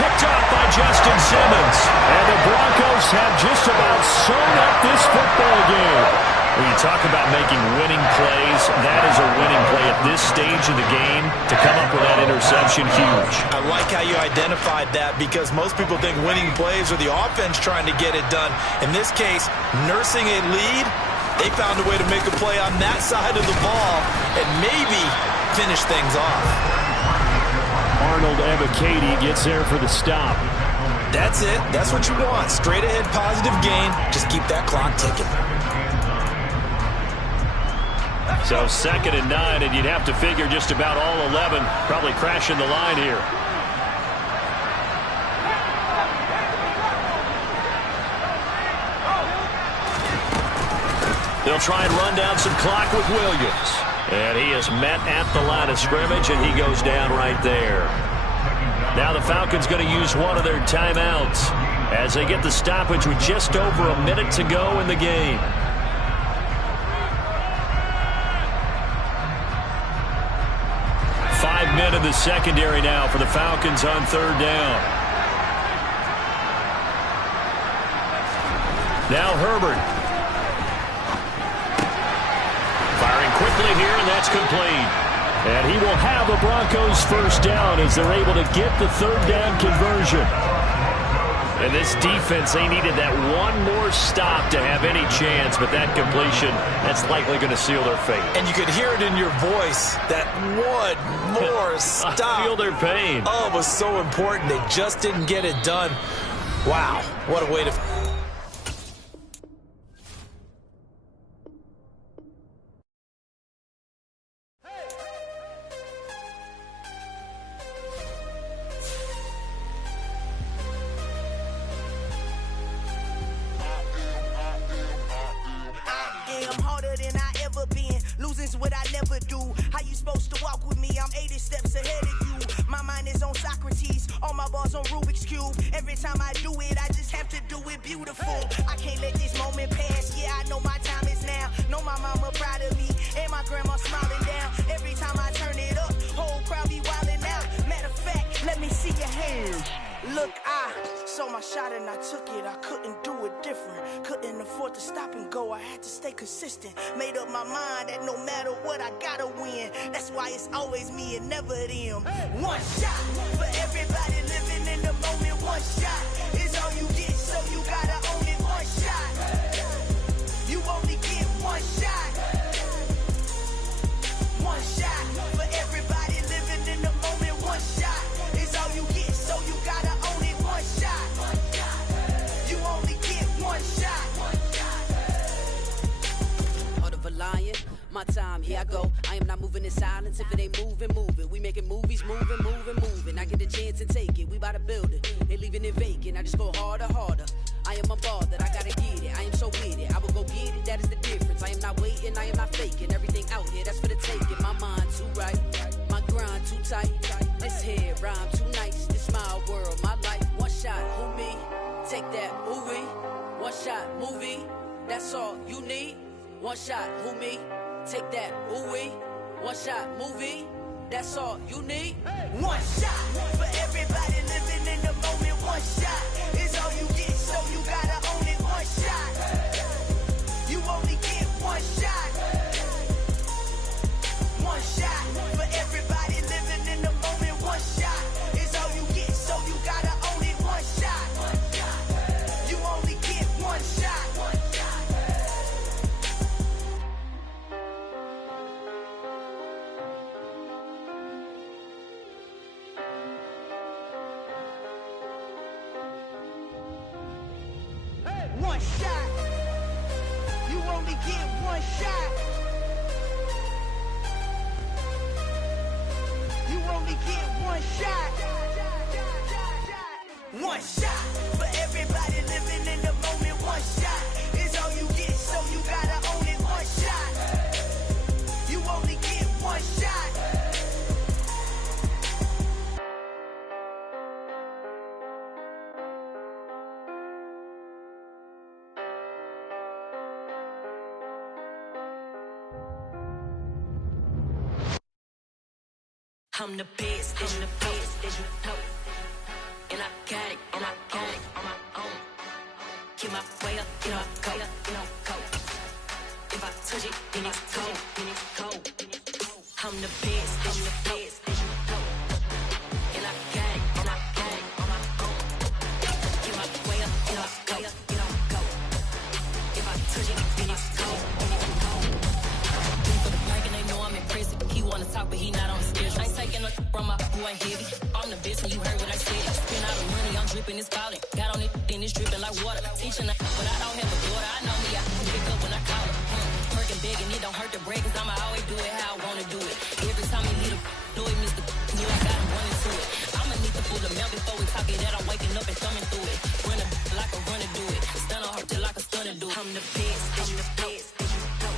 Picked off by Justin Simmons. And the Broncos have just about sewn up this football game. When you talk about making winning plays, that is a winning play at this stage of the game. To come up with that interception, huge. I like how you identified that because most people think winning plays are the offense trying to get it done. In this case, nursing a lead, they found a way to make a play on that side of the ball and maybe finish things off. Arnold Ebiketie gets there for the stop. That's it. That's what you want. Straight ahead positive gain. Just keep that clock ticking. So 2nd and 9, and you'd have to figure just about all 11 probably crashing the line here. They'll try and run down some clock with Williams. And he is met at the line of scrimmage, and he goes down right there. Now the Falcons going to use one of their timeouts as they get the stoppage with just over a minute to go in the game. Five men in the secondary now for the Falcons on 3rd down. Now Herbert. Firing quickly here, and that's complete. And he will have a Broncos 1st down as they're able to get the 3rd down conversion. And this defense, they needed that one more stop to have any chance, but that completion, that's likely going to seal their fate. And you could hear it in your voice, that one more stop. I feel their pain. Oh, it was so important. They just didn't get it done. Wow, what a way to... What I never do. How you supposed to walk with me? I'm 80 steps ahead of you. My mind is on Socrates, all my balls on Rubik's Cube. Every time I do it, I just have to do it beautiful. I can't let this moment pass. Yeah, I know my time is now. Know my mama proud of me, and my grandma smiling down. Every time I turn it up, whole crowd be wilding out. Matter of fact, let me see your hands. Look, I saw my shot and I took it. I couldn't do it different. Couldn't afford to stop and go. I had to stay consistent. Made up my mind that no matter what, I gotta win. That's why it's always me and never them. One shot for everybody living in the moment. One shot is all you get, so you gotta own it. One shot. You only get one shot. One shot for everybody living in the moment. One shot is all you get, so you gotta own it. One shot. You only get one shot. Heart of a lion, my time, here I go. I am not moving in silence. If it ain't moving, move it. We making movies, moving. I get a chance and take it. We bout to build it. They leaving it vacant. I just go harder. I am a ball that I gotta get it. I am so with it. I will go get it. That is the difference. I am not waiting. I am not faking. Everything out here, that's for the taking. My mind too right. My grind too tight. This head rhyme too nice. This my world, my life. One shot, who me? Take that, movie. One shot, movie. That's all you need. One shot, who me? Take that, ooh-wee. One shot, movie. That's all you need. One shot for everybody living in the moment. One shot is all you get, so you gotta own it. One shot. You only get one shot. One shot for everybody living in the moment. One shot is all you get, so you gotta own it. One shot. You only get one shot. One shot. You only get one shot. You only get one shot. One shot for everybody living in the moment. One shot is all you get, so you gotta own it. One shot. You only get one shot. I'm the best, as you know. And I got it, on my own. Get my way up, go. If I touch it, then it's cold. I'm the best, as you know. And I got it, on my own. Get my way up, go. If I touch it, then it's cold. For the blank and they know I'm impressive. He wanna talk, but he not on the schedule. I ain't taking nothing from my boy heavy. I'm the best and you heard what I said. Spend all the money, I'm dripping, it's falling. Got on it, then it's dripping like water. Teaching, but I don't have a daughter. I know me, I can pick up when I call her. Working begging, it don't hurt to break, cause I'ma always do it how I wanna do it. Every time he leave do it, Mr. Knew I got him running to it. I'ma need to pull the mail before we talk it, that I'm waking up and thumbing through it. Run a like a runner do it. Stun on her till like a stunner do it. I'm the best, I'm the best, and you know.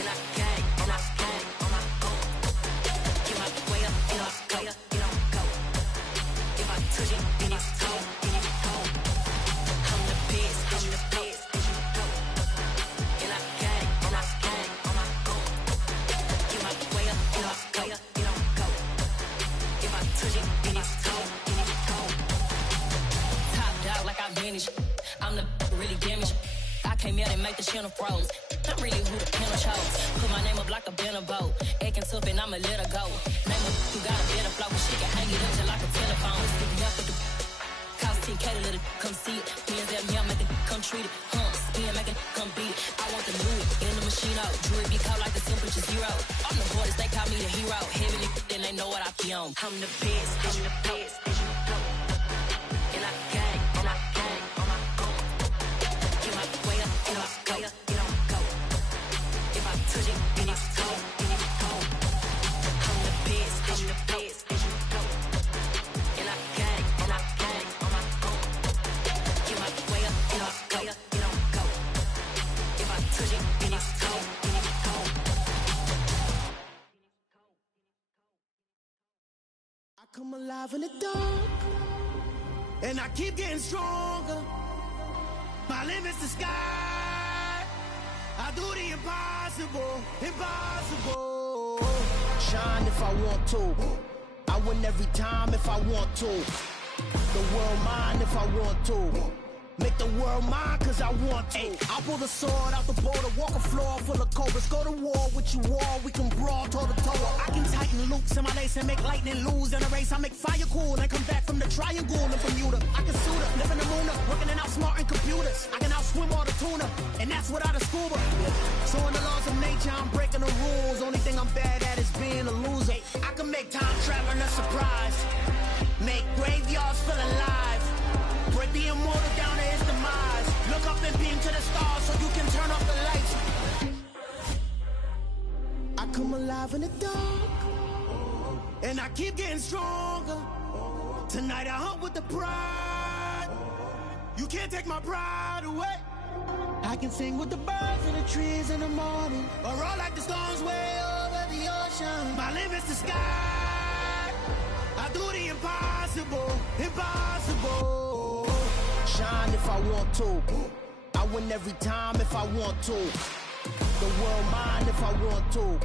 And I gang, on my own. Get my way up, and I go, and I go. If I touch it, then it's cold, then it's cold. I'm the best, and you know. And I gang, on my own. Get my way up, and I go, and I go. If I touch it, then it's cold, then it's cold. Top dog like I vanished. I'm the really damaged. I came out and make the channel froze. I'm really who the panel chose. Put my name up like a banner boat. Acting tough and I'ma let her go. Name her who got a better flow. She can hang it up just like a telephone. Sticking up with the cost 10K to let it come see it. Hands at me, I make it come treat it. Spin, make it come beat it. I want the Louis in the machine out. Jewelry be caught like the temperature zero. I'm the hardest, they call me the hero. Heavenly, then they know what I be on. I'm the best, I'm the best, and you know. And I gang, on my own. Get my way up, and I go, and I go. If I touch it, then it's cold, then it's cold. I'm the best, I'm the best, and you know. And I gang, on my own. Get my way up, and I go, and I go. If I touch it, then it's cold, then it's cold. I come alive in the dark, and I keep getting stronger. My limit's the sky. I do the impossible, impossible. Shine if I want to. I win every time if I want to. The world mine if I want to. Make the world mine cause I want to. Ay, I'll pull the sword out the border, walk a floor full of cobras. Go to war with you all, we can brawl toe to toe. I can tighten loops in my lace and make lightning lose in a race. I make fire cool and come back from the triangle in Bermuda. I can suit up, live in the moon up, working and outsmarting computers. I can outswim all the tuna, and that's without a scuba. So in the laws of nature, I'm breaking the rules. Only thing I'm bad at is being a loser. I can make time traveling a surprise, make graveyards feel alive. Break the immortal down to his demise. Look up and beam to the stars so you can turn off the lights. I come alive in the dark, and I keep getting stronger. Tonight I hunt with the pride. You can't take my pride away. I can sing with the birds and the trees in the morning, or roll like the storms way over the ocean. My limit's the sky. I do the impossible, impossible. Shine if I want to. I win every time if I want to. The world mine if I want to.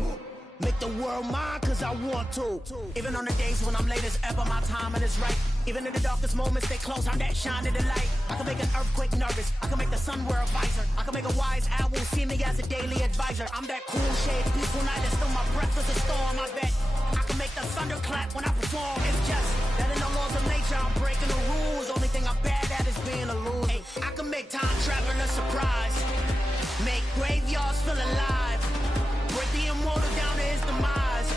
Make the world mine cause I want to. Even on the days when I'm late as ever, my timing is right. Even in the darkest moments, stay close, I'm that shine of the light. I can make an earthquake nervous, I can make the sun wear a visor. I can make a wise owl see me as a daily advisor. I'm that cool shade, peaceful night, and still my breath is a storm, I bet. I can make the thunder clap when I perform. It's just that in the laws of nature, I'm breaking the rules. Only thing I'm bad at is being a loser. Ay, I can make time traveling a surprise, make graveyards feel alive. Break the immortal down to his demise.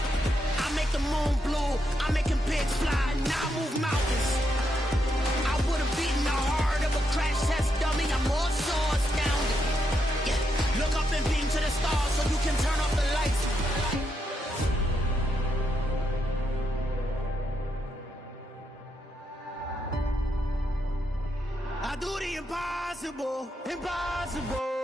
I make the moon blue, I'm making pigs fly, now I move mountains. I would've beaten the heart of a crash test dummy. I'm more so astounded. Yeah. Look up and beam to the stars so you can turn off the lights. I do the impossible, impossible.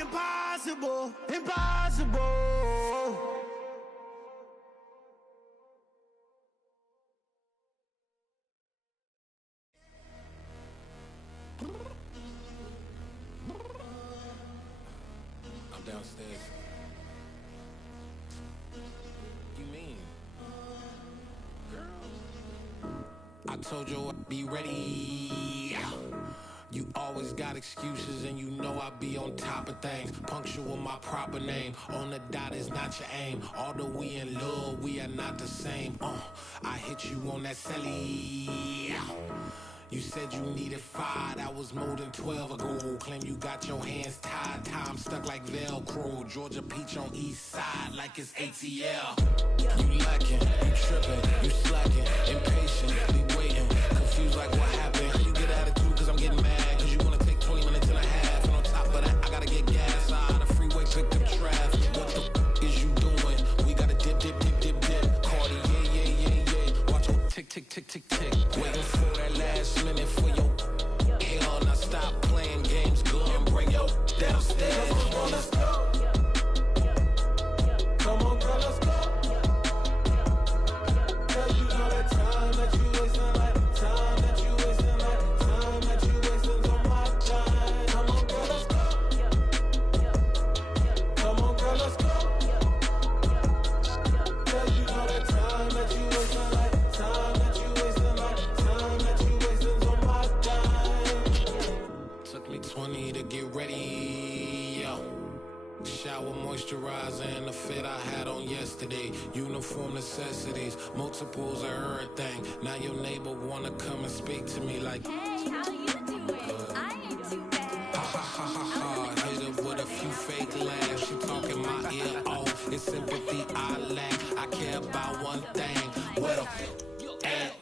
Impossible, impossible. I'm downstairs. You mean? Girl, I told you I'd be ready. You always got excuses and you know I be on top of things. Punctual my proper name. On the dot is not your aim. Although we in love, we are not the same. I hit you on that celly. You said you needed 5, that was more than 12 ago. Claim you got your hands tied, time stuck like Velcro. Georgia Peach on east side like it's ATL. You lacking, you tripping, you slacking, impatient, be waiting, confused like what happened. How you get attitude cause I'm getting mad, cause you wanna take 20 minutes and a half. And on top of that, I gotta get gas out of the freeway, pick up traffic. What the is you doing? We gotta dip, dip, dip, dip, dip. Cardi, yeah. Watch your tick, tick, tick, tick, tick. Waiting for that last minute for your hell. Now stop playing games, go and bring your downstairs. Come on, let's go. Come on, girl, let's go. Cause you know that time that you wasting, like time that you wasting, like time that you wasting on my time. Come on, girl, let's go. Come on, girl, let's go. Cause you know that time that you wasting, like time that you wasting, like time that you wasting on my time. Took me 20 to get ready, yo. Shower, moisturizer, and the fit I had on yesterday. Uniform necessities, multiples of everything. Now your neighbor wanna come and speak to me like, hey, how you doing? I ain't too bad. ha ha ha ha ha. Hit her with a few fake laughs. She talking my ear off. It's sympathy I lack. I care about one thing. What a at.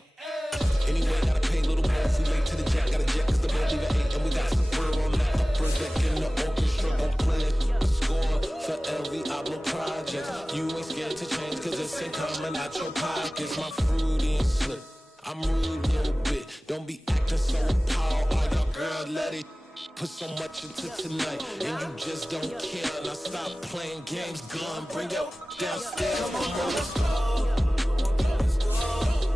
Anyway, gotta pay a little more if we late to the jet. Got a jet cause the boat leave at 8. And we got some fur on the upper deck in the orchestra. Gon' play it. Score for every Oblo project. You ain't scared to change cause it's ain't coming out your pockets. My fruity and slip. I'm rude a little bit. Don't be acting so appalled. All y'all girl, let it put so much into tonight. And you just don't care. Now stop playing games. Gun, bring your downstairs. Come on, girl, let's go.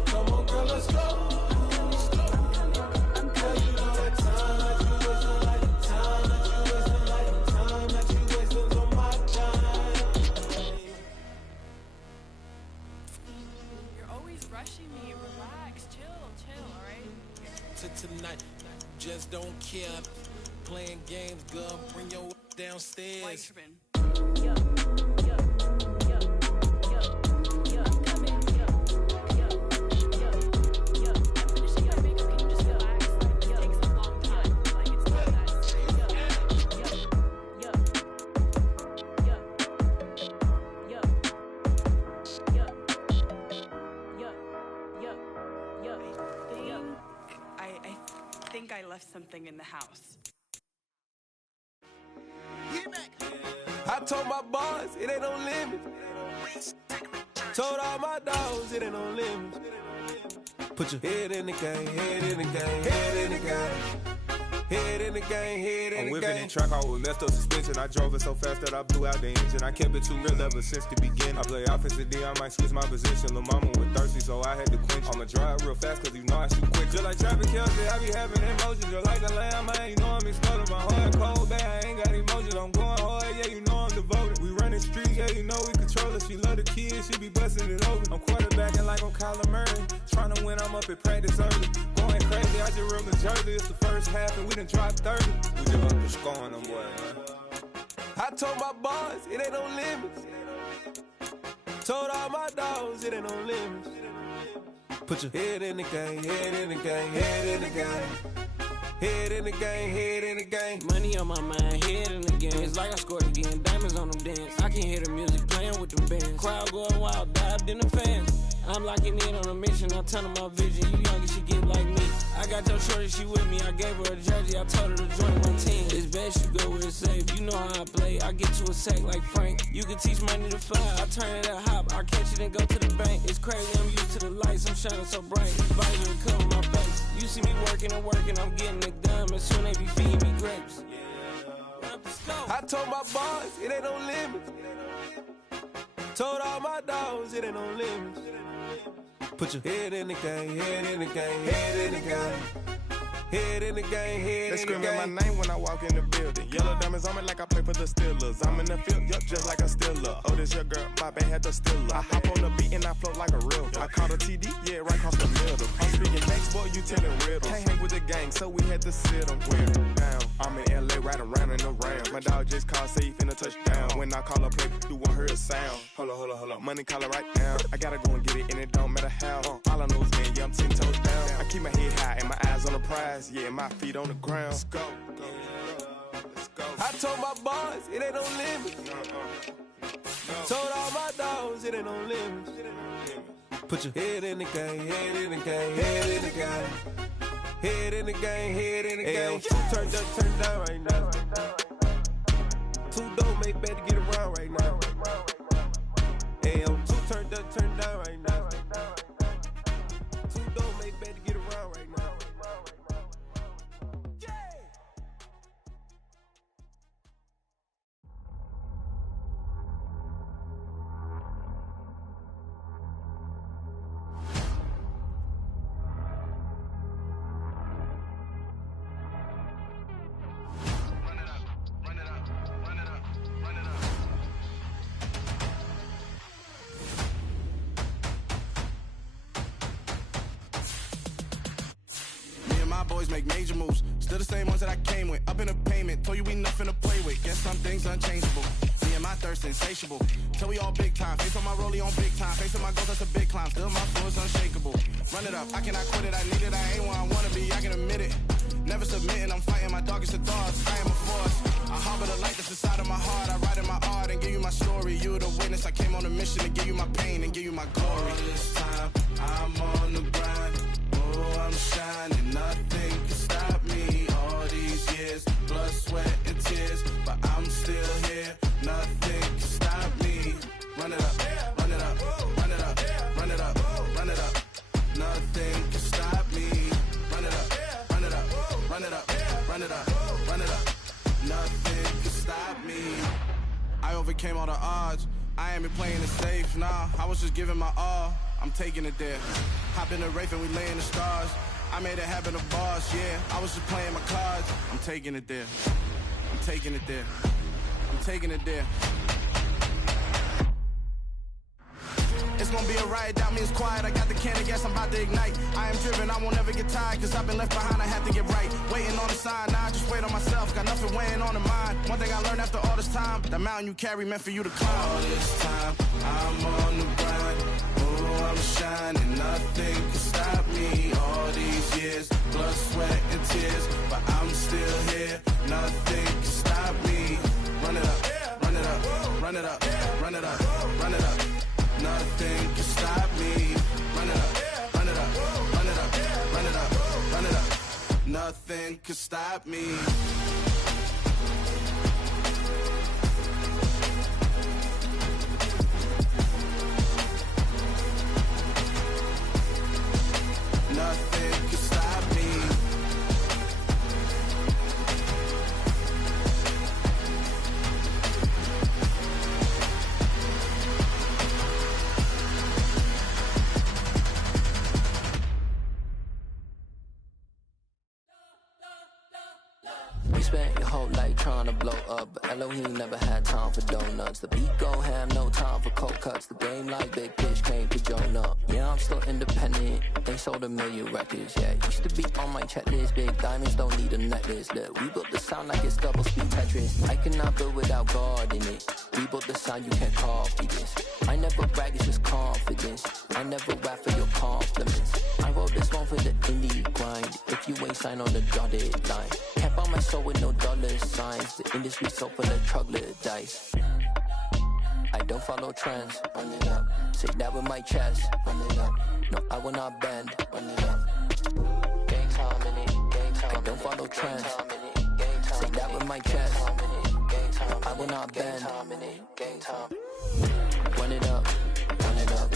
Come on, girl, let's go. Tonight, just don't care. Playing games, girl, bring your downstairs. I left something in the house. I told my boys it ain't no limit. Told all my dogs it ain't no limit. Put your head in the game, head in the game, head in the game. Head in the game, head in the game. I'm whipping in track, I was messed up suspension. I drove it so fast that I blew out the engine. I kept it too real ever since the beginning. I play offensive D, I might switch my position. Lil' mama was thirsty, so I had to quench. I'ma drive real fast, cause you know I shoot quick. Just like Travis Kelce, I be having emotions. Just like the lamb, I ain't know I'm exploding. My heart cold, bad, I ain't got emotions. I'm going hard, yeah, you know I'm devoted. We running streets, yeah, you know we control it. She love the kids, she be busting it over. I'm quarterbacking like I'm Kyler Murray. Trying to win, I'm up at practice early. Going crazy, I just real the jersey. It's the first half and we done dropped 30. We just up to scoring them, boy, man. I told my boys it ain't no limits. Told all my dogs it ain't no limits. Put your head in the game, head in the game, head in the game. Head in the game, head in the game. Money on my mind, head in the game. It's like I scored again, diamonds on them dance. I can hear the music playing with them bands. Crowd going wild, dived in the fans. I'm locking in on a mission, I tell her my vision. You young and she get like me. I got your shorty, she with me. I gave her a jersey, I told her to join my team. It's best you go where it's safe. You know how I play. I get to a sack like Frank. You can teach money to fly. I turn it up hop. I catch it and go to the bank. It's crazy, I'm used to the lights. I'm shining so bright. This visor will cover my face. You see me working and working. I'm getting it done. And soon they be feeding me grapes. I told my boys it ain't no limits. Told all my dogs it ain't no limits. Put your head in the game, head in the game, head in the game. Head in the game, head They in the game. screaming my name when I walk in the building. Yellow diamonds on me like I play for the Steelers. I'm in the field, yup, just like a Steeler. Oh, this your girl, my bad, had the Steeler. I hop on the beat and I float like a river. I caught a TD, yeah, right across the middle. I'm speaking next, boy, you telling riddles. Can't hang with the gang, so we had to sit them down. I'm in LA, riding around in the Ram. My dog just called, say he finna touch down. When I call a play, you won't hear a sound. Hold up, money call it right now. I gotta go and get it, and it don't matter how. All I know is man, yeah, I'm 10 toes down. I keep my head high and my eyes on the prize. Yeah, my feet on the ground. Let's go. I told my boys, it ain't no limit. Told all my dogs, it ain't no limit. Put your head in the game, head in the game, head in the game. Head in the game, head in the game. Turn up, turn down right now. Two dope make better get around right now. Two turned up, turn down right now. Two dope make better get around right now. Boys make major moves, still the same ones that I came with. Up in the payment, told you we nothing to play with. Guess some things unchangeable. Me and my thirst insatiable. Till we all big time. Face on my rollie on big time. Face on my goals, that's a big climb. Still my flow is unshakable. Run it up, I cannot quit it. I need it, I ain't where I wanna be. I can admit it. Never submitting, I'm fighting my darkest of thoughts. I am a force. I harbor the light that's inside of my heart. I write in my art and give you my story. You the witness. I came on a mission to give you my pain and give you my glory. All this time, I'm on the grind. Oh, I'm shining, nothing can stop me. All these years, blood, sweat, and tears, but I'm still here. Nothing can stop me. Run it up, run it up, run it up, run it up, run it up. Nothing can stop me. Run it up, run it up, run it up, run it up, run it up. Nothing can stop me. I overcame all the odds. I ain't been playing it safe, nah. I was just giving my all. I'm taking it there. Hop in the Wraith and we lay in the stars. I made it happen to bars, yeah. I was just playing my cards. I'm taking it there. I'm taking it there. I'm taking it there. It's gonna be a riot, doubt me it's quiet. I got the can of gas, I'm about to ignite. I am driven, I won't ever get tired, cause I've been left behind, I have to get right. Waiting on the sign, now I just wait on myself. Got nothing weighing on the mind. One thing I learned after all this time, the mountain you carry meant for you to climb. All this time, I'm on the grind. Oh, I'm shining, nothing can stop me. All these years, blood, sweat, and tears, but I'm still here. Nothing can stop me. Run it up, run it up, run it up, run it up, run it up. Nothing can stop me. Run it up, run it up, run it up, run it up, run it up. Nothing can stop me. Nothing can stop me. You spent your whole life trying to blow up, but Elohim never had time for donuts. The beat go ham, no time for cold cuts. The game like Big Fish came to Jonah. Yeah, I'm still independent. They sold 1 million records, yeah. Used to be on my checklist. Big diamonds don't need a necklace. Look, we built the sound like it's double speed Tetris. I cannot build without God in it. We built the sound, you can't copy this. I never brag, it's just confidence. I never rap for your compliments. I wrote this one for the indie grind. If you ain't signed on the dotted line, can't buy my soul with no dollar signs. The industry so full of troglodytes. I don't follow trends. Run it up. Say that with my chest. Run it up. No, I will not bend. Run it up. Gang time in it. Gang time. I don't follow trends. Say that with my chest. No, I will not bend. Gang time. Run it up. Run it up.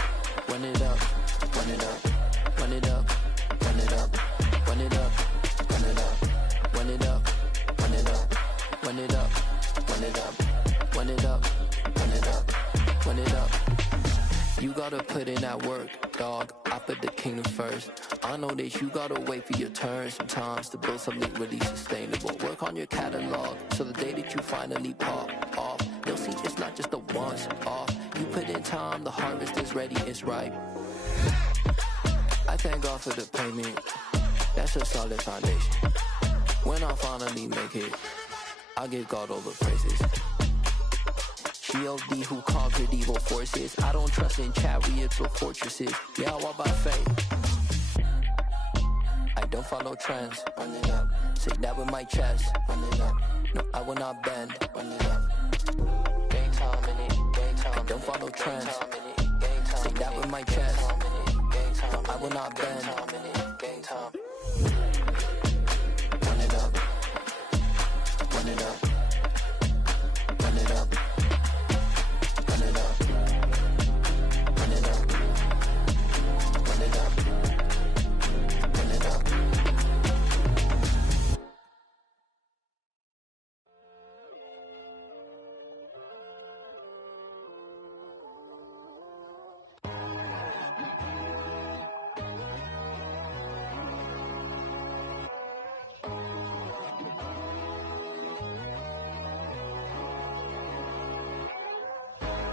Run it up. Run it up. Run it up. Run it up. Run it up. Run it up. Run it up. Run it up. Run it up. Run it up. Run it up. Run it up. Run it up. You gotta put in that work. dog, I put the kingdom first. I know that you gotta wait for your turn sometimes to build something really sustainable. Work on your catalog, so the day that you finally pop off, you'll see it's not just a once off. You put in time, the harvest is ready, it's ripe. I thank God for the payment, that's a solid foundation. When I finally make it, I give God all the praises. G.O.D. who conquered evil forces. I don't trust in chariots or fortresses. Yeah, I walk by faith. I don't follow trends. Run it up. Say that with my chest. Run it up. No, I will not bend. Run it up. Game time in it. Game time. I don't follow trends. Say that with my chest. No, I will not bend. Game time. Run it up. Run it up. Run it up. Run it up. Run it up. Run it up. Run it up.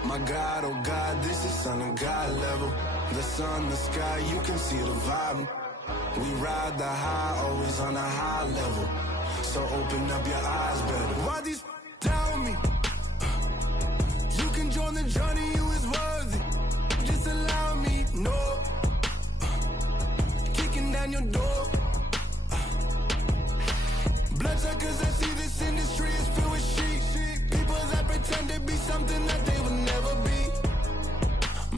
My God, oh God, this is Son of God level. The sun, the sky, you can see the vibe. We ride the high, always on a high level. So open up your eyes better. Why these tell me? You can join the journey, you is worthy. Just allow me, no. Kicking down your door. Bloodsuckers, I see this industry is filled with sheep. People that pretend to be something that they will never be.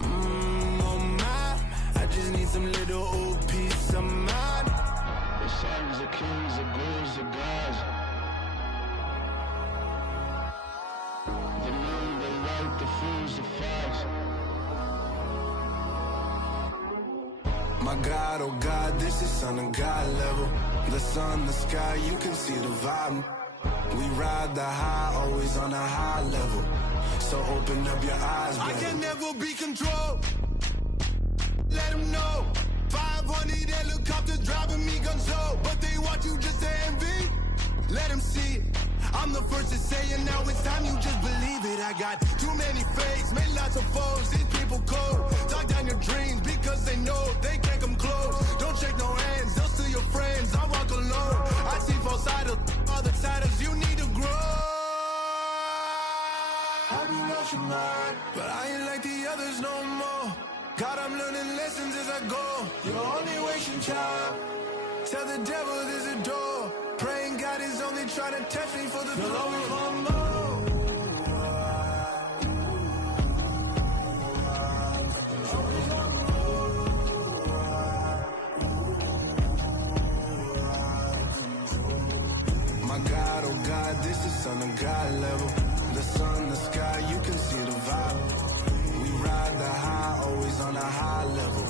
Oh my, I just need some little old peace of mind. The sons of kings, the ghouls, the gods. The moon, the light, the fools, the facts. My God, oh God, this is Son of God level. The sun, the sky, you can see the vibe. We ride the high, always on a high level. So open up your eyes, baby. I can never be controlled. Let them know. 500 helicopters driving me gunso. But they want you just to envy. Let them see it. I'm the first to say it, now it's time you just believe it. I got too many fakes, made lots of foes. These people cold. Talk down your dreams because they know they can't come close. Don't shake no hands, they'll steal your friends. I walk alone. I see falsettos, other titles, you need to grow. I've been watching mine, but I ain't like the others no more. God, I'm learning lessons as I go. You're only wasting time. Tell the devil there's a door. Praying God is only trying to test me for the glory. My God, oh God, this is Son of God level. The sun, the sky, you can see the vibe. We ride the high, always on a high level.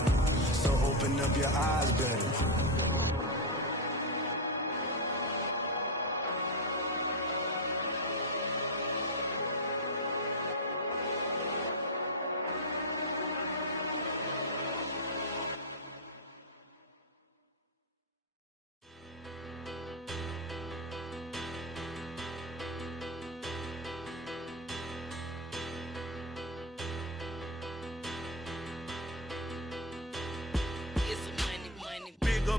So open up your eyes better.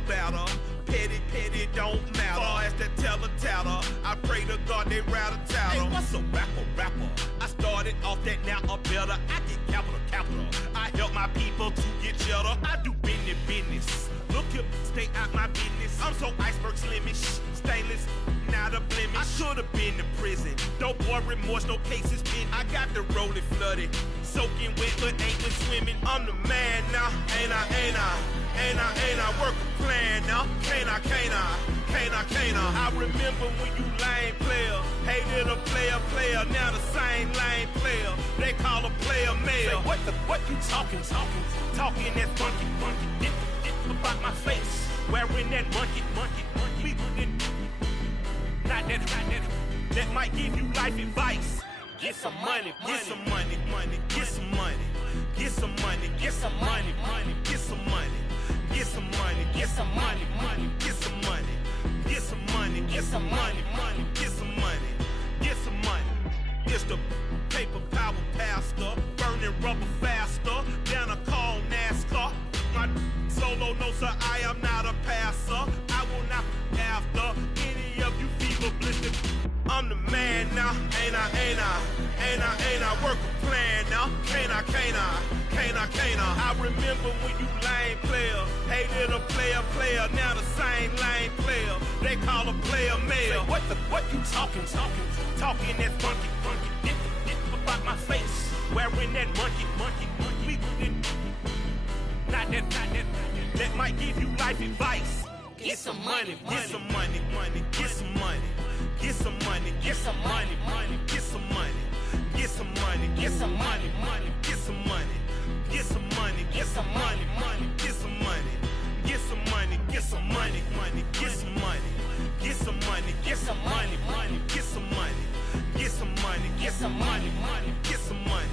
Better. Petty don't matter. Far as the teller, I pray to God they rattle tattle. Hey, what's a rapper? I started off that, now I'm better. I get capital. I help my people to get cheddar. I do business. Look here, stay out my business. I'm so iceberg slimish, stainless, not a blemish. I should've been to prison. Don't boy remorse, no cases pinned. I got the rolling flooded, soaking wet, but ain't been swimming. I'm the man now, ain't I? Work a plan now, can't I? I remember when you lame player, hated a player, now the same lame player. They call a player mayor. Say, what you talking? Talking that funky, dip about my face. Wearing that monkey. Not that might give you life advice. Get some money. Get some money, get some money, money, get some money. Get some money, get some money, money, get some money. Get some money, get some money, money, get some money. Get some money. It's the paper power pastor, burning rubber faster than a call NASCAR. My solo no sir, I am not a passer. I will not after any of you fever blistered. I'm the man now, ain't I, ain't I, ain't I, ain't I, work a plan now, can't I, can't I, can't I, can't I. I remember when you lame player, hated a player, now the same lame player, they call a player male. What you talking that funky, get about my face, wearing that monkey, we didn't, not that, that might give you life advice. Get some money, get some money, money, get some money. Get some money, get some money, money, get some money. Get some money, get some money, money, get some money. Get some money, get some money, money, get some money. Get some money, get some money, money, get some money. Get some money, get some money, money, get some money. Get some money, get some money, money, get some money.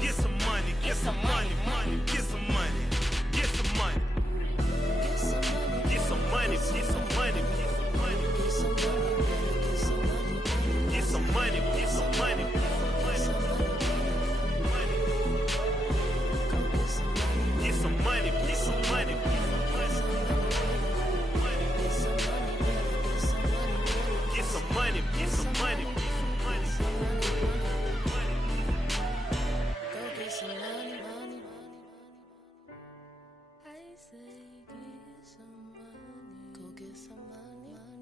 Get some money, get some money, money, get some money. Get some money. Get some money, get some money, get some money. Get some money, get some money, get some money, get some money, get some money, get some money. Go get some money, money. I say get some money. Go get some money, money.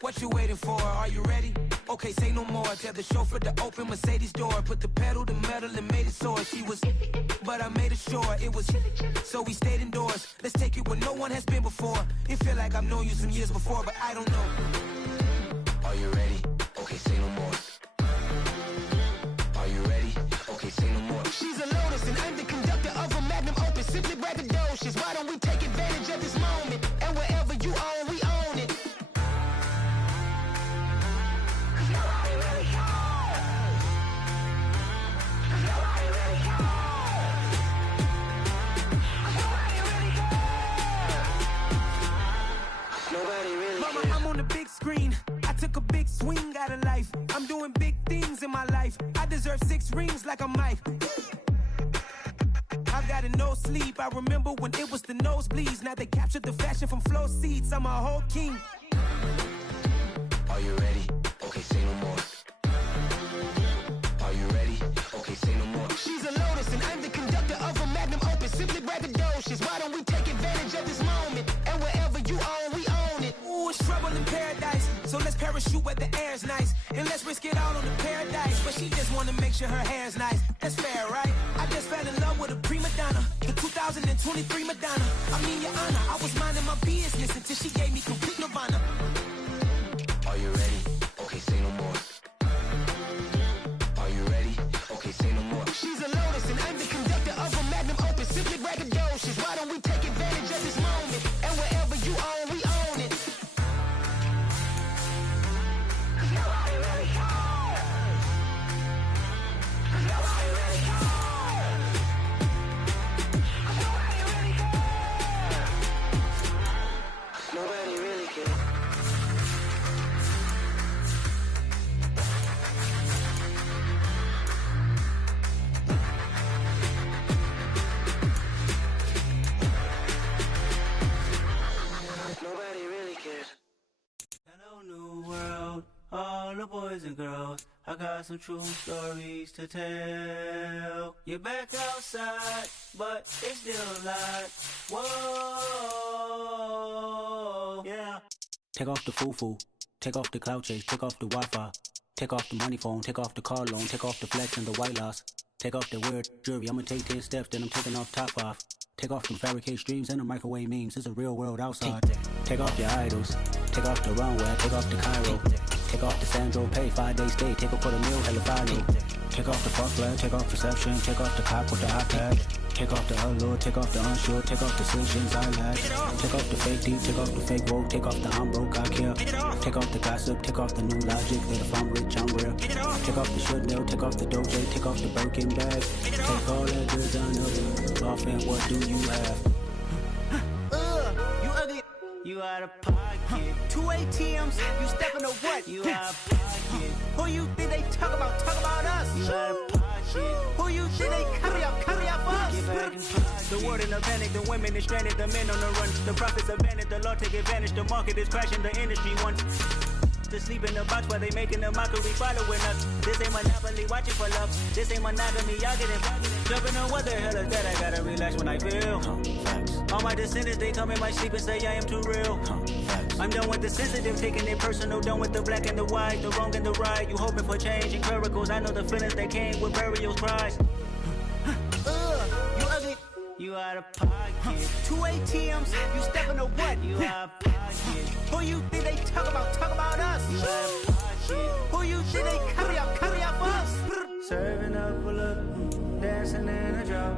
What you waiting for? Are you ready? Okay, say no more. Tell the chauffeur to open Mercedes door. Put the pedal to metal and made it soar. She was, but I made it sure it was. So we stayed indoors. Let's take it where no one has been before. It feel like I've known you some years before, but I don't know. Are you ready? Okay, say no more. Are you ready? Okay, say no more. She's a Lotus and I'm the conductor of a magnum opus. Simply braggadocious. Why don't we take advantage of this moment? And wherever you own, we own it. Mama, I'm on the big screen. I took a big swing out of life. I'm doing big things in my life. I deserve 6 rings like a Mike. I've got a no sleep. I remember when it was the nosebleeds. Now they captured the fashion from flow seats. I'm a whole king. Are you ready? Okay, say no more. Are you ready? Okay, say no more. She's a Lotus and I'm the conductor of a magnum opus. Simply braggadocious. Why don't we take advantage of this moment? And wherever you own, we own it. Ooh, it's trouble in paradise. So let's parachute where the air's nice. And let's risk it all on the paradise. But she just wanna make sure her hair's nice. That's fair, right? I just fell in love with a prima donna. The 2023 Madonna. I mean, your honor, I was minding my business until she gave me complete nirvana. Are you ready? Okay, say no more. Are you ready? Okay, say no more. She's a Lotus and I'm the conductor of a magnum opus. Simply braggadocious. Why don't we take advantage of this moment? And wherever you own, we own it. Nobody really cares. Nobody really cares. Nobody really cares. Nobody really cares. Nobody really cares. Hello, new world, all the boys and girls. I got some true stories to tell. You're back outside, but it's still light. Whoa, yeah. Take off the foo-foo, take off the cloud chase, take off the Wi-Fi, take off the money phone, take off the car loan, take off the flex and the white loss, take off the weird jewelry. I'ma take 10 steps, then I'm taking off top off. Take off them fabricated streams and the microwave memes. It's a real world outside. Take off your idols. Take off the runway. Take off the Cairo. Take off the Sandro Pay. 5 days stay. Take a quarter meal. Hella final. Take off the fuck flag. Take off perception. Take off the cop with the iPad. Take off the allure. Take off the unsure. Take off decisions I lack. Take off the fake deep. Take off the fake woke. Take off the I'm broke. I care. Take off the gossip. Take off the new logic that if I'm rich, I'm real. Take off the should know. Take off the doje. Take off the Birkin bag. Take all that design of it off and what do you have? You ugly. You out of pocket. 2 ATMs. You stepping to what? You out of pocket. Who you think they talk about? Talk about us. You out of pocket. Who you think they carry up for us? Get back in pocket. The world in a panic. The women is stranded. The men on the run. The profits abandoned. The law take advantage. The market is crashing. The industry wants to sleep in the box while they making a mockery following us. This ain't monopoly, watching for love. This ain't monogamy, y'all getting jumping on what the hell is that? I gotta relax when I feel. All my descendants, they come in my sleep and say I am too real. I'm done with the sensitive, taking it personal. Done with the black and the white, the wrong and the right. You hoping for change and miracles. I know the feelings that came with burials, cries. You ugly. You out of pocket. 2 ATMs. You stepping to what? You out of pocket. Who you think they talk about? Talk about us. You out of pocket. Who you think they carry up for us? Serving up a look, dancing in a drop.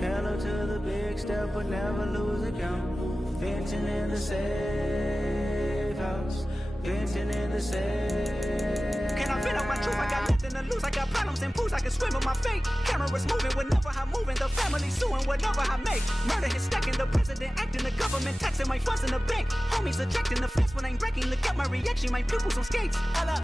Hello to the big step, but never lose a count. Venting in the safe house. Venting in the safe. Can I vent out my truth? I got nothing to lose. I got problems and pools. I can swim with my fate. Cameras moving whenever I'm moving. The family suing whatever I make. Murder is stacking. The president acting. The government taxing my funds in the bank. Homies ejecting the fence when I'm wrecking. Look at my reaction. My pupils on skates.